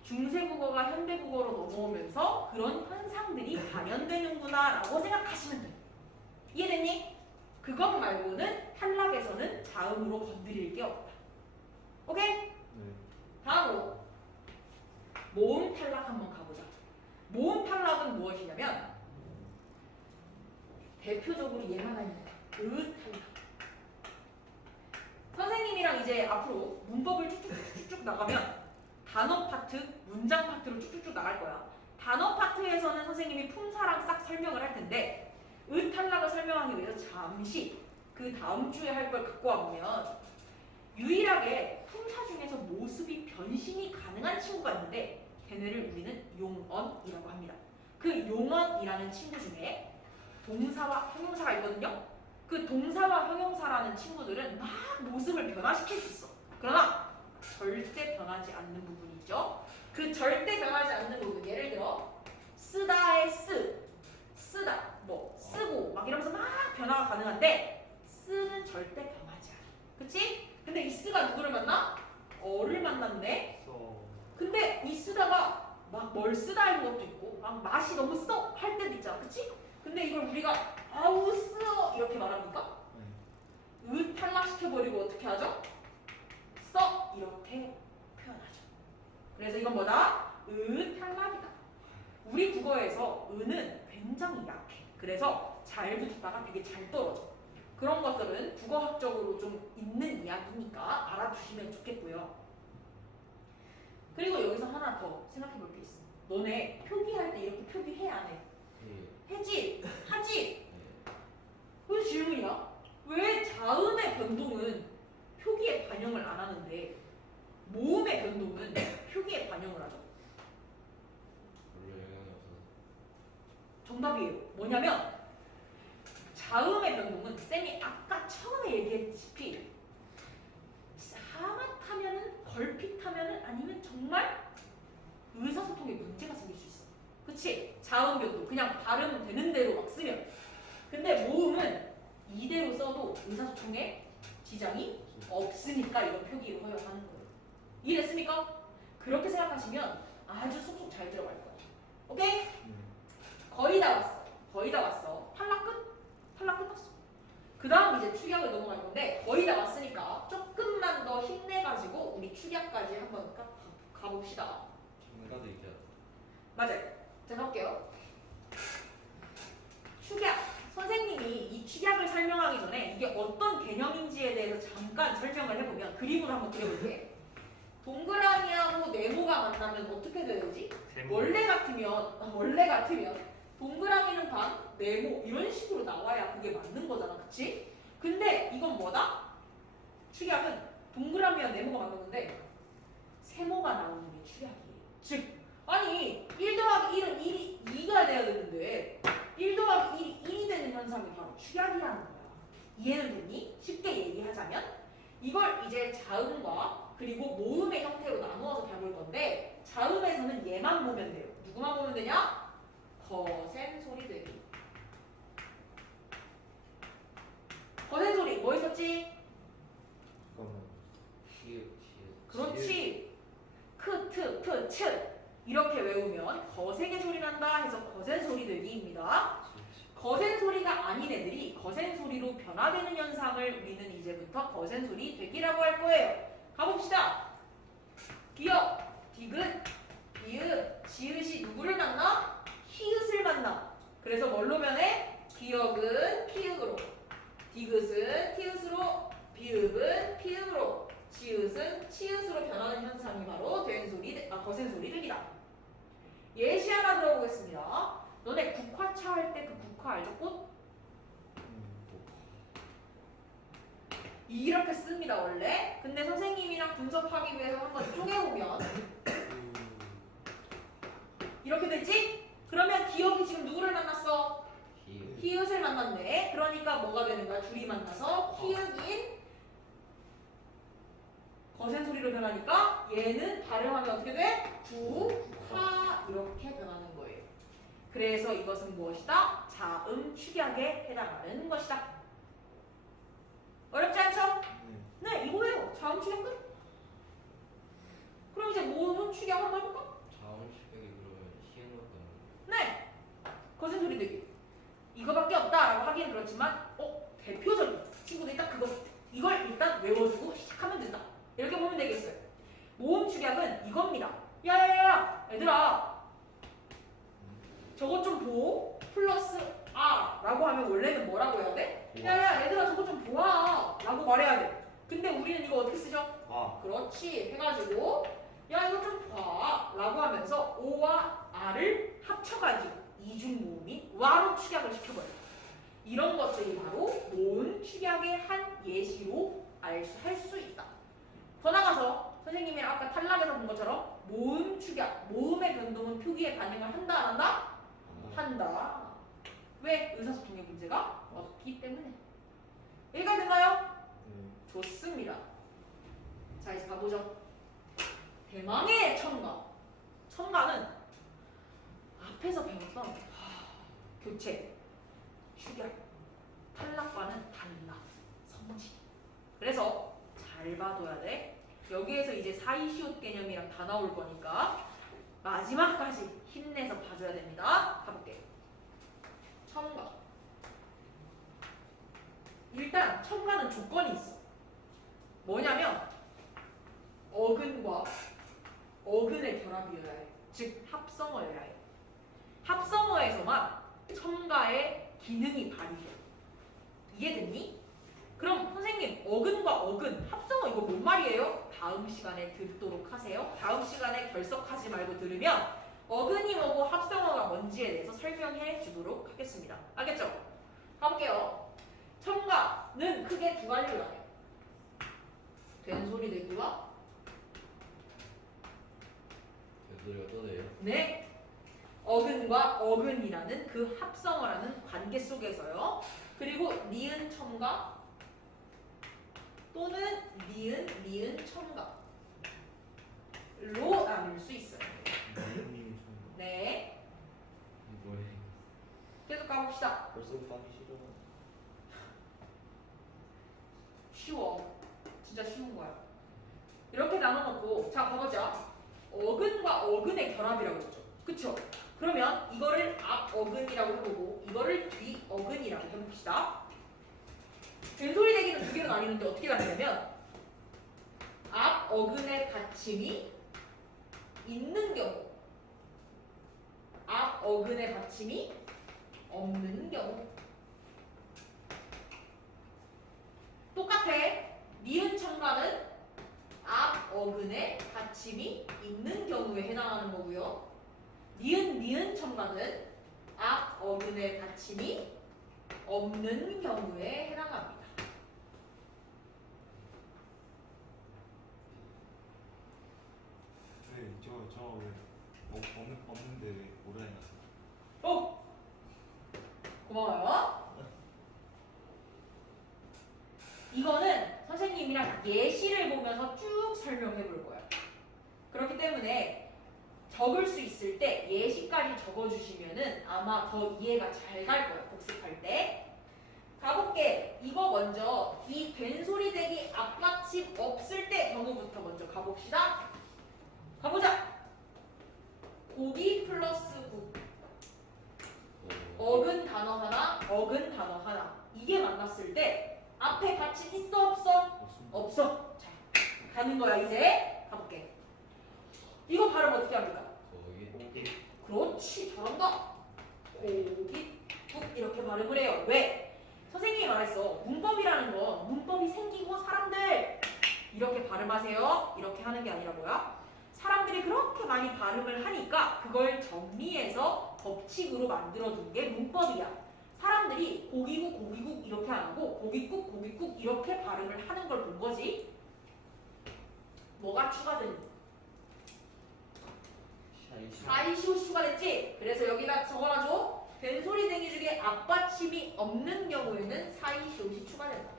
중세국어가 현대국어로 넘어오면서 그런 현상들이 발현되는구나 라고 생각하시면 돼요. 이해됐니? 그것 말고는 탈락에서는 자음으로 건드릴 게 없다. 오케이? 네. 다음으로 모음 탈락 한번 가보자. 모음 탈락은 무엇이냐면 대표적으로 얘만 합니다. 탈락. 선생님이랑 이제 앞으로 문법을 쭉쭉쭉쭉 나가면 단어 파트, 문장 파트로 쭉쭉쭉 나갈 거야. 단어 파트에서는 선생님이 품사랑 싹 설명을 할 텐데 탈락을 설명하기 위해서 잠시 그 다음 주에 할 걸 갖고 와보면 유일하게 품사 중에서 모습이 변신이 가능한 친구가 있는데 걔네를 우리는 용언이라고 합니다. 그 용언이라는 친구 중에 동사와 형용사가 있거든요. 그 동사와 형용사라는 친구들은 막 모습을 변화시킬 수 있어. 그러나 절대 변하지 않는 부분이 있죠. 그 절대 변하지 않는 부분, 예를 들어 쓰다의 쓰다, 뭐 쓰고 막 이러면서 막 변화가 가능한데 쓰는 절대 변하지 않아. 그치? 근데 이 쓰가 누구를 만나? 어를 만났네. 근데 이 쓰다가 막 뭘 쓰다인 것도 있고 막 맛이 너무 써 할 때도 있잖아. 그치? 근데 이걸 우리가 아우 쓰어 이렇게 말합니까? 탈락시켜버리고 어떻게 하죠? 써 이렇게 표현하죠. 그래서 이건 뭐다? 탈락이다. 우리 국어에서 는 굉장히 약해. 그래서 잘 붙다가 되게 잘 떨어져. 그런 것들은 국어학적으로 좀 있는 이야기니까 알아두시면 좋겠고요. 그리고 여기서 하나 더 생각해 볼 게 있어. 너네 표기할 때 이렇게 표기해 안 해? 해지? 하지? 왜 질문이야? 왜 자음의 변동은 표기에 반영을 안 하는데 모음의 변동은 표기에 반영을 하죠? 정답이에요. 뭐냐면 자음의 변동은 쌤이 아까 처음에 얘기했다시피 하마타면은 걸핏하면은 아니면 정말 의사소통에 문제가 생길 수 있어. 그치? 자음 변동 그냥 발음 되는 대로 막 쓰면. 근데 모음은 이대로 써도 의사소통에 지장이 없으니까 이런 표기를 허용하는 거예요. 이해됐습니까? 그렇게 생각하시면 아주 쏙쏙 잘 들어갈 거예요. 오케이? 거의 다 왔어. 거의 다 왔어. 탈락 끝? 탈락 끝났어. 그 다음 이제 축약을 넘어갈 건데 거의 다 왔으니까 조금만 더 힘내가지고 우리 축약까지 한번 가봅시다. 정리라도 얘기하자. 맞아요. 제가 할게요. 축약. 선생님이 이 축약을 설명하기 전에 이게 어떤 개념인지에 대해서 잠깐 설명을 해보면 그림으로 한번 그려볼게. 동그라미하고 네모가 만나면 어떻게 되지? 원래 같으면 동그라미는 반, 네모 이런 식으로 나와야 그게 맞는 거잖아. 그치? 근데 이건 뭐다? 축약은 동그라미와 네모가 만나는데 세모가 나오는 게 축약이에요. 즉 아니 1 더하기 1은 1이 2가 돼야 되는데 1 더하기 1이 1이 되는 현상이 바로 축약이라는 거야. 이해는 됐니? 쉽게 얘기하자면 이걸 이제 자음과 그리고 모음의 형태로 나누어서 배울 건데 자음에서는 얘만 보면 돼요. 누구만 보면 되냐? 거센 소리 되기. 거센 소리 뭐 있었지? 잠깐만. 그렇지. 크, 트, 프, 츠 이렇게 외우면 거세게 소리 난다 해서 거센 소리 되기입니다. 거센 소리가 아닌 애들이 거센 소리로 변화되는 현상을 우리는 이제부터 거센 소리 되기라고 할 거예요. 가봅시다. 기역, 디귿, 비읍, 지읒이 누구를 만나? 히읗을 만나. 그래서 뭘로 변해? 기역은 피읍으로, 디귿은 티읕으로, 비읍은 피읍으로, 지읒은 치읒으로 변하는 현상이 바로 거센 소리 들기다. 예시 하나 들어보겠습니다. 너네 국화차 할 때 그 국화 알죠? 꽃? 이렇게 씁니다 원래. 근데 선생님이랑 분석하기 위해서 한번 쪼개보면 이렇게 되지? 그러면 기억이 지금 누구를 만났어? 히읗을 만났네. 그러니까 뭐가 되는 거야? 둘이 만나서 히읗인 거센 소리로 변하니까 얘는 발음하면 어떻게 돼? 국화 이렇게 변하는 거예요. 그래서 이것은 무엇이다? 자음 축약에 해당하는 것이다. 어렵지 않죠? 네, 이거예요. 자음 축약 끝. 그럼 이제 모음 축약 한번 해볼까? 자음 축약이 그러면 희응밖에 없는 네. 거센 소리 되기. 이거밖에 없다라고 하기는 그렇지만 대표적인 친구들이 딱 그거 이걸 일단 외워두고 시작하면 된다. 이렇게 보면 되겠어요. 모음 축약은 이겁니다. 야야야 얘들아 저거 좀 보. 플러스 아 라고 하면 원래는 뭐라고 해야 돼? 야야 얘들아 저거 좀 보아 라고 말해야 돼. 근데 우리는 이거 어떻게 쓰죠? 와. 그렇지 해가지고 야 이거 좀 봐 라고 하면서 오와 아를 합쳐가지고 이중모음인 와로 축약을 시켜버려요. 이런 것들이 바로 모음 축약의 한 예시로 할 수 있다. 더 나가서 선생님이 아까 탈락에서 본 것처럼 모음 축약, 모음의 변동은 표기에 반영을 한다 안 한다? 한다. 왜? 의사소통의 문제가 없기 때문에. 여기까지 됐나요? 좋습니다. 자 이제 가보죠. 대망의 첨가. 첨가는 앞에서 배웠던 교체, 축약, 탈락과는 달라. 성질. 그래서 잘 봐둬야 돼. 여기에서 이제 사이시옷 개념이랑 다 나올 거니까 마지막까지 힘내서 봐줘야 됩니다. 가볼게요. 첨가. 일단 첨가는 조건이 있어. 뭐냐면 어근과 어근의 결합이어야 해. 즉 합성어여야 해. 합성어에서만 첨가의 기능이 발휘돼. 이해됐니? 그럼 선생님 어근과 어근 합성어 이거 뭔 말이에요? 다음 시간에 듣도록 하세요. 다음 시간에 결석하지 말고 들으면 어근이 뭐고 합성어가 뭔지에 대해서 설명해 주도록 하겠습니다. 알겠죠? 가볼게요. 첨가는 크게 두 가지로 나뉘어요. 된소리 내기와 소리가 떠내요. 네. 어근과 어근이라는 그 합성어라는 관계 속에서요. 그리고 니은 첨가 또는 니은 미은 첨가로 나눌 수 있어요. 네. 뭐해? 계속 가봅시다. 벌써부터 하기 싫어. 쉬워. 진짜 쉬운 거야. 이렇게 나눠놓고 자 봐보자. 어근과 어근의 결합이라고 했죠. 그쵸? 그러면 이거를 앞 어근이라고 해보고 이거를 뒤 어근이라고 해봅시다. 된소리 내기는 두 개로 나뉘는데 어떻게 나뉘냐면 앞 어근의 받침이 있는 경우 앞 어근의 받침이 없는 경우 똑같아. 니은 첨가는 앞 어근의 받침이 있는 경우에 해당하는 거고요. 니은 첨가는 앞 어근의 받침이 없는 경우에 해당합니다. 네, 왜 없는데 왜 뭐라 해놨어요? 고마워요. 이거는 선생님이랑 예시를 보면서 쭉 설명해 볼 거예요. 그렇기 때문에 적을 수 있을 때 예시까지 적어주시면은 아마 더 이해가 잘 갈 거예요. 복습할 때. 가볼게. 이거 먼저 이 된소리 대기 앞받침 없을 때 경우부터 먼저 가봅시다. 가보자. 고기 플러스 국. 어근 단어 하나, 어근 단어 하나. 이게 만났을 때 앞에 받침 있어 없어? 없어. 자, 가는 거야 이제. 가볼게. 이거 발음 어떻게 합니까? 거기 그렇지, 잘한다. 고기, 국 이렇게 발음을 해요. 왜? 선생님이 말했어. 문법이라는 건 문법이 생기고 사람들 이렇게 발음하세요. 이렇게 하는 게 아니라 뭐야? 사람들이 그렇게 많이 발음을 하니까 그걸 정리해서 법칙으로 만들어둔 게 문법이야. 사람들이 고기국, 고기국 이렇게 안 하고 고깃국, 고깃국 이렇게 발음을 하는 걸 본 거지. 뭐가 추가됐니? 사이시오 추가됐지? 그래서 여기다 적어놔줘. 된소리 댕기 중에 앞받침이 없는 경우에는 사이시옷이 추가된다.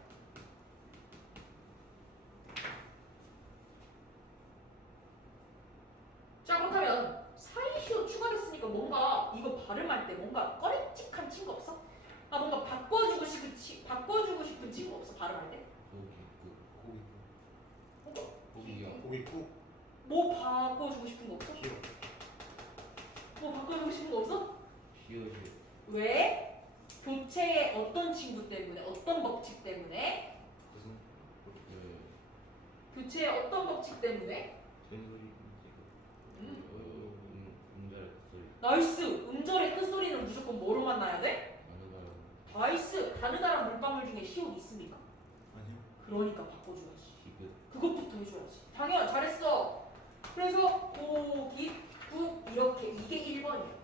자, 그렇다면 사이시옷 추가됐으니까 뭔가 이거 발음할 때 뭔가 꺼림칙한 친구 없어? 아, 뭔가 바꿔주고 싶은 친구 없어? 발음할 때? 고기야. 고깃국. 뭐 바꿔주고 싶은 거 없어? 기억. 뭐 바꿔주고 싶은 거 없어? 비어지. 왜? 교체의 어떤 친구 때문에? 어떤 법칙 때문에? 무슨 교체의 어떤 법칙 때문에? 된소리 음절의 소리. 나이스! 음절의 끝소리는 무조건 뭐로 만나야 돼? 나이스! 다르다란 물방울 중에 시옷이 있습니까? 아니요. 그러니까 바꿔줘야지. 디귿. 그것부터 해줘야지. 당연 잘했어. 그래서 고기, 국 이렇게 이게 1번이야.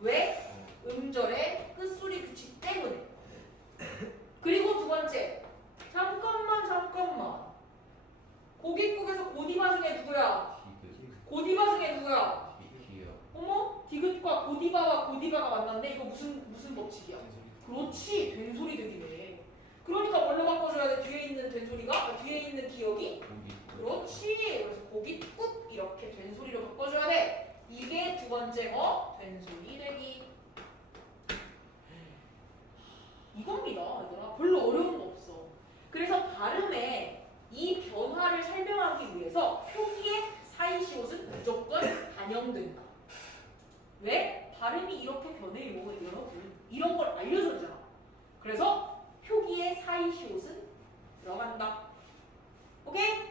왜? 음절의 끝소리 규칙 때문에. 그리고 두 번째. 잠깐만. 고깃국에서 고디바 중에 누구야? 디귿. 고디바 중에 누구야? 기야. 어머? 디귿과 고디바와 고디바가 만났네. 이거 무슨 법칙이야? 그렇지. 된소리 되기네. 그러니까 뭘로 바꿔줘야 돼? 뒤에 있는 된소리가? 뒤에 있는 기억이? 고기. 그렇지. 그래서 고깃국 이렇게 된소리로 바꿔줘야 돼. 이게 두 번째 거 된소리 되기. 이겁니다. 얘들아. 별로 어려운 거 없어. 그래서 발음에 이 변화를 설명하기 위해서 표기의 사이시옷은 무조건 반영된다. 왜? 발음이 이렇게 변해요, 여러분. 이런 걸 알려줘야. 그래서 표기의 사이시옷은 들어간다. 오케이?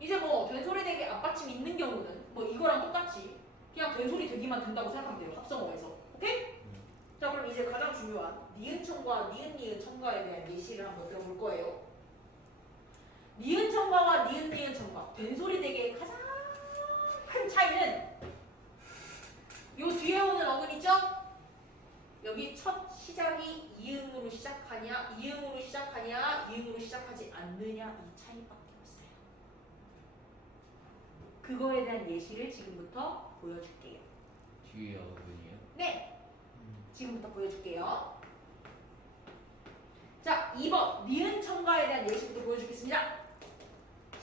이제 뭐 된소리 대기 앞받침 있는 경우는 뭐 이거랑 똑같이 그냥 된소리 대기만 된다고 생각하면 돼요. 합성어에서. 오케이? 자, 그럼 이제 가장 중요한 니은청과 니은니은 청가에 대한 예시를 한번 들어볼 거예요. 니은 청가와 니은 청가 된소리 대기의 가장 큰 차이는 요 뒤에 오는 어근 있죠? 여기 첫 시작이 이응으로 시작하냐, 이응으로 시작하지 않느냐 이 차이밖에 없어요. 그거에 대한 예시를 지금부터 보여줄게요. 뒤에 어근이요? 네, 지금부터 보여줄게요. 자, 2번 니은 첨가에 대한 예시부터 보여주겠습니다.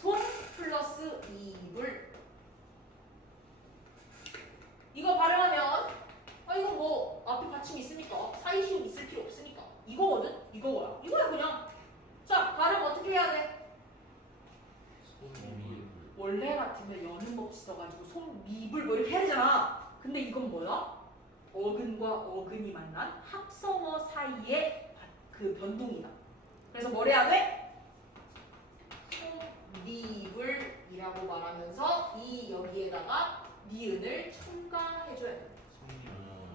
손 플러스 이불. 이거 발음하면 이거 뭐 앞에 받침 있으니까 사이시옷 있을 필요 없으니까 이거거든? 이거야. 이거야 그냥. 자, 발음 어떻게 해야 돼? 원래 같으면 여는 법칙 써가지고 손미불 뭐 이렇게 해야 되잖아. 근데 이건 뭐야? 어근과 어근이 만난 합성어 사이의 그 변동이다. 그래서 뭘 해야 돼? 손미불이라고 말하면서 이 여기에다가 니은을 첨가해줘야 돼.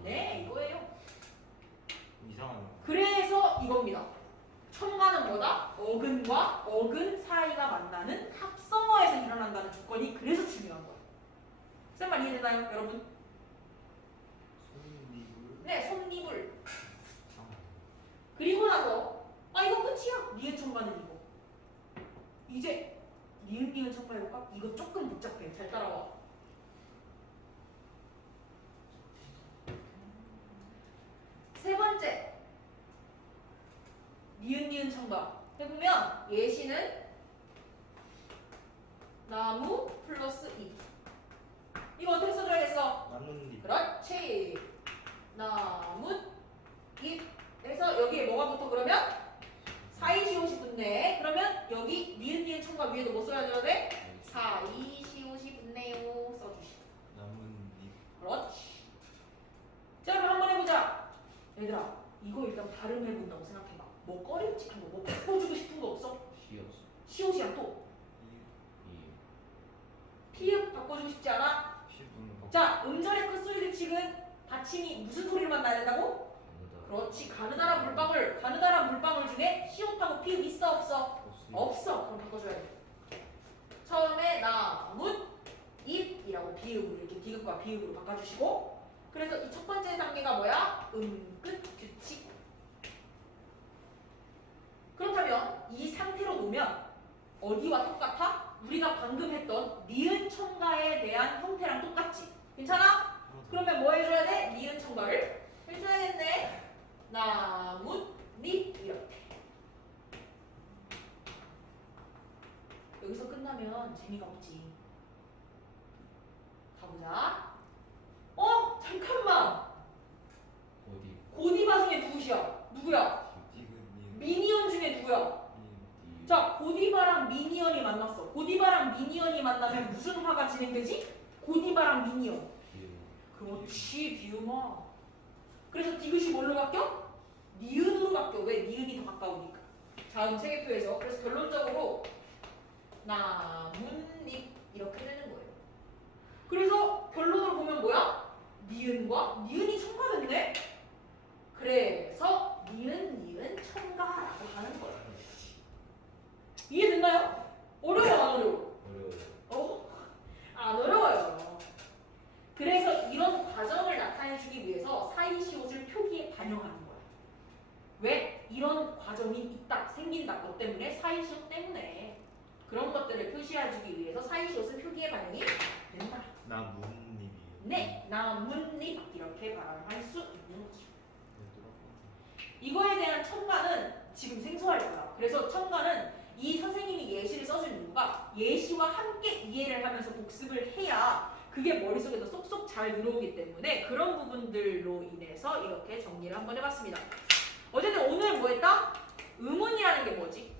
네, 이거예요. 이상하네. 그래서 이겁니다. 첨가는 뭐다? 어근과 어근 사이가 만나는 합성어에서 일어난다는 조건이 그래서 중요한 거예요. 쌤말 이해되나요, 여러분? 손미불. 네, 손미불. 이상하네. 그리고 나서 이거 끝이야. 니은 첨가는 이거. 이제 니은 첨가해볼까? 이거 조금 복잡해. 잘 따라와. 세 번째. 청가 해보면 예시는 나무 플러스 잎. 이거 어떻게 써줘야겠어? 나뭇잎. 그렇지. 나뭇 잎 해서 여기에 뭐가 붙어 그러면? 사이시옷이 붙네. 그러면 여기 니은 청가 위에도 뭐 써야 돼? 사이시옷이 붙네요. 써주시고. 나뭇잎. 그렇지. 자 그럼 한번 해보자. 얘들아 이거 일단 발음해본다고 생각해봐. 뭐 꺼림칙한 거, 뭐 바꿔주고 싶은 거 없어? 시옷. 시옷이랑 또 이. 피읍 바꿔주고 싶지 않아? 피부는 자 음절의 끝소리 규칙은 받침이 무슨 소리로만 나야 된다고? 가느다. 그렇지. 가느다란 물방울 중에 시옷하고 피읍 있어 없어? 없습니다. 없어. 그럼 바꿔줘야 돼. 처음에 나뭇 잎이라고 비읍으로 이렇게 디귿과 비읍으로 바꿔주시고, 그래서 이 첫 번째 단계가 뭐야? 음끝 규칙. 그렇다면 이 상태로 놓으면 어디와 똑같아? 우리가 방금 했던 니은 청가에 대한 형태랑 똑같지? 괜찮아? 그러면 뭐 해줘야 돼? 니은 청가를 해줘야겠네. 나뭇잎 이렇게. 여기서 끝나면 재미가 없지. 가보자. 잠깐만. 어디? 고디바 중에 누구야? 누구야? 디귿 미니언 중에 누구야? 이. 자, 고디바랑 미니언이 만났어. 고디바랑 미니언이 만나면 무슨 화가 진행되지? 고디바랑 미니언. 기운. 그렇지, 비음화. 그래서 디귿이 뭘로 바뀌어? 니은으로 바뀌어. 왜? 니은이 더 가까우니까. 다음 체계표에서. 그래서 결론적으로 나뭇잎 이렇게 되는 거예요. 그래서 결론을 보면 뭐야? 니은과 니은이 첨가됐네? 그래서 니은 첨가라고 하는 거예요. 이해됐나요? 어려워 안 어려워? 어려워요. 안 어려워요. 그래서 이런 과정을 나타내주기 위해서 사이시옷을 표기에 반영하는 거야. 왜? 이런 과정이 생긴다. 뭐 때문에? 사이시옷 때문에. 그런 것들을 표시해주기 위해서 사이시옷을 표기에 반영이 된다. 나뭇잎이요. 네, 나뭇잎 이렇게 발음할 수 있는 거죠. 이거에 대한 첨가는 지금 생소할 거야. 그래서 첨가는 이 선생님이 예시를 써준 이유가 예시와 함께 이해를 하면서 복습을 해야 그게 머릿속에도 쏙쏙 잘 들어오기 때문에 그런 부분들로 인해서 이렇게 정리를 한번 해봤습니다. 어쨌든 오늘 뭐 했다? 의문이라는 게 뭐지?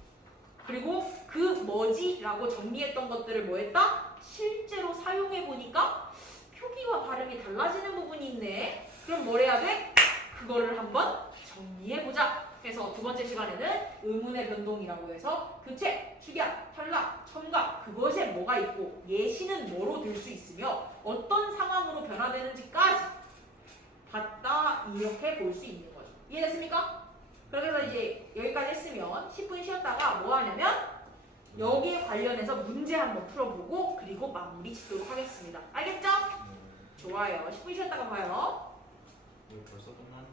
그리고 그 뭐지라고 정리했던 것들을 뭐 했다? 실제로 사용해보니까 표기와 발음이 달라지는 부분이 있네. 그럼 뭘 해야 돼? 그거를 한번 정리해보자. 그래서 두 번째 시간에는 의문의 변동이라고 해서 교체, 축약, 탈락, 첨가 그것에 뭐가 있고 예시는 뭐로 들 수 있으며 어떤 상황으로 변화되는지까지 봤다 이렇게 볼 수 있는 거죠. 이해됐습니까? 그래서 이제 여기까지 했으면 10분 쉬었다가 뭐 하냐면 여기에 관련해서 문제 한번 풀어보고 그리고 마무리 짓도록 하겠습니다. 알겠죠? 좋아요. 10분 쉬었다가 봐요. 이거 벌써 끝났네.